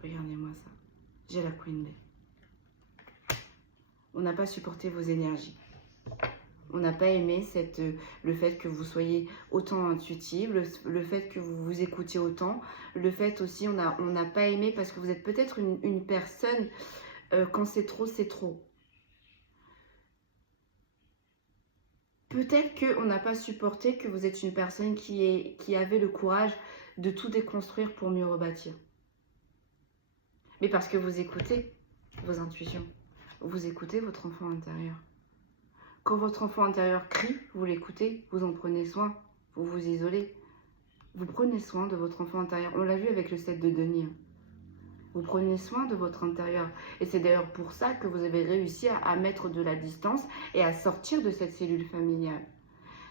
Regardez-moi ça. J'ai la Queen Bee. On n'a pas supporté vos énergies. On n'a pas aimé le fait que vous soyez autant intuitive, le fait que vous vous écoutiez autant. Le fait aussi, on n'a pas aimé parce que vous êtes peut-être une personne, quand c'est trop, c'est trop. Peut-être qu'on n'a pas supporté que vous êtes une personne qui avait le courage de tout déconstruire pour mieux rebâtir. Mais parce que vous écoutez vos intuitions, vous écoutez votre enfant intérieur. Quand votre enfant intérieur crie, vous l'écoutez, vous en prenez soin, vous vous isolez. Vous prenez soin de votre enfant intérieur. On l'a vu avec le 7 de denier. Vous prenez soin de votre intérieur. Et c'est d'ailleurs pour ça que vous avez réussi à mettre de la distance et à sortir de cette cellule familiale.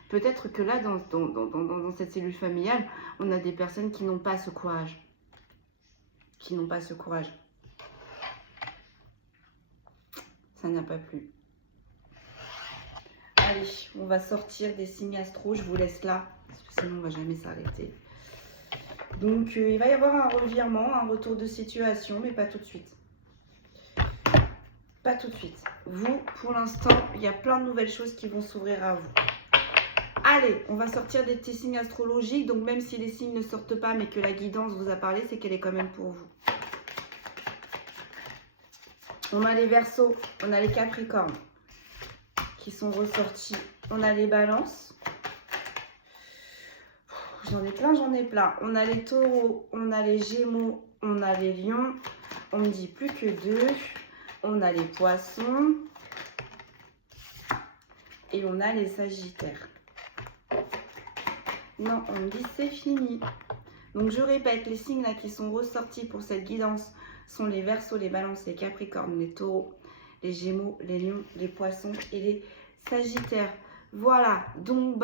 Peut-être que là, dans cette cellule familiale, on a des personnes qui n'ont pas ce courage. Qui n'ont pas ce courage. Ça n'a pas plu. Allez, on va sortir des signes astro. Je vous laisse là, parce que sinon on ne va jamais s'arrêter. Donc, il va y avoir un revirement, un retour de situation, mais pas tout de suite. Pas tout de suite. Vous, pour l'instant, il y a plein de nouvelles choses qui vont s'ouvrir à vous. Allez, on va sortir des petits signes astrologiques. Donc, même si les signes ne sortent pas, mais que la guidance vous a parlé, c'est qu'elle est quand même pour vous. On a les Verseaux, on a les Capricornes qui sont ressortis. On a les Balances. J'en ai plein. On a les Taureaux, on a les Gémeaux, on a les Lions. On me dit plus que 2. On a les Poissons. Et on a les Sagittaires. Non, on me dit c'est fini. Donc je répète, les signes là qui sont ressortis pour cette guidance sont les Verseaux, les Balances, les Capricornes, les Taureaux, les Gémeaux, les Lions, les Poissons et les Sagittaires. Voilà, donc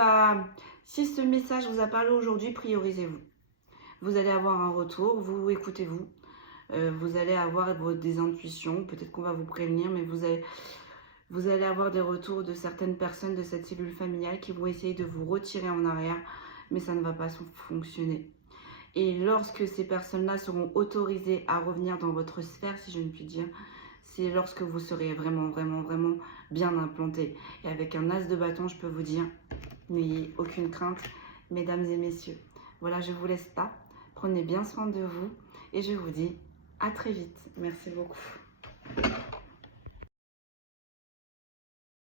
si ce message vous a parlé aujourd'hui, priorisez-vous. Vous allez avoir un retour, vous écoutez-vous. Vous allez avoir des intuitions, peut-être qu'on va vous prévenir, mais vous allez avoir des retours de certaines personnes de cette cellule familiale qui vont essayer de vous retirer en arrière, mais ça ne va pas fonctionner. Et lorsque ces personnes-là seront autorisées à revenir dans votre sphère, si je ne puis dire, c'est lorsque vous serez vraiment bien implanté. Et avec un as de bâton, je peux vous dire, n'ayez aucune crainte, mesdames et messieurs. Voilà, je vous laisse là. Prenez bien soin de vous et je vous dis à très vite. Merci beaucoup.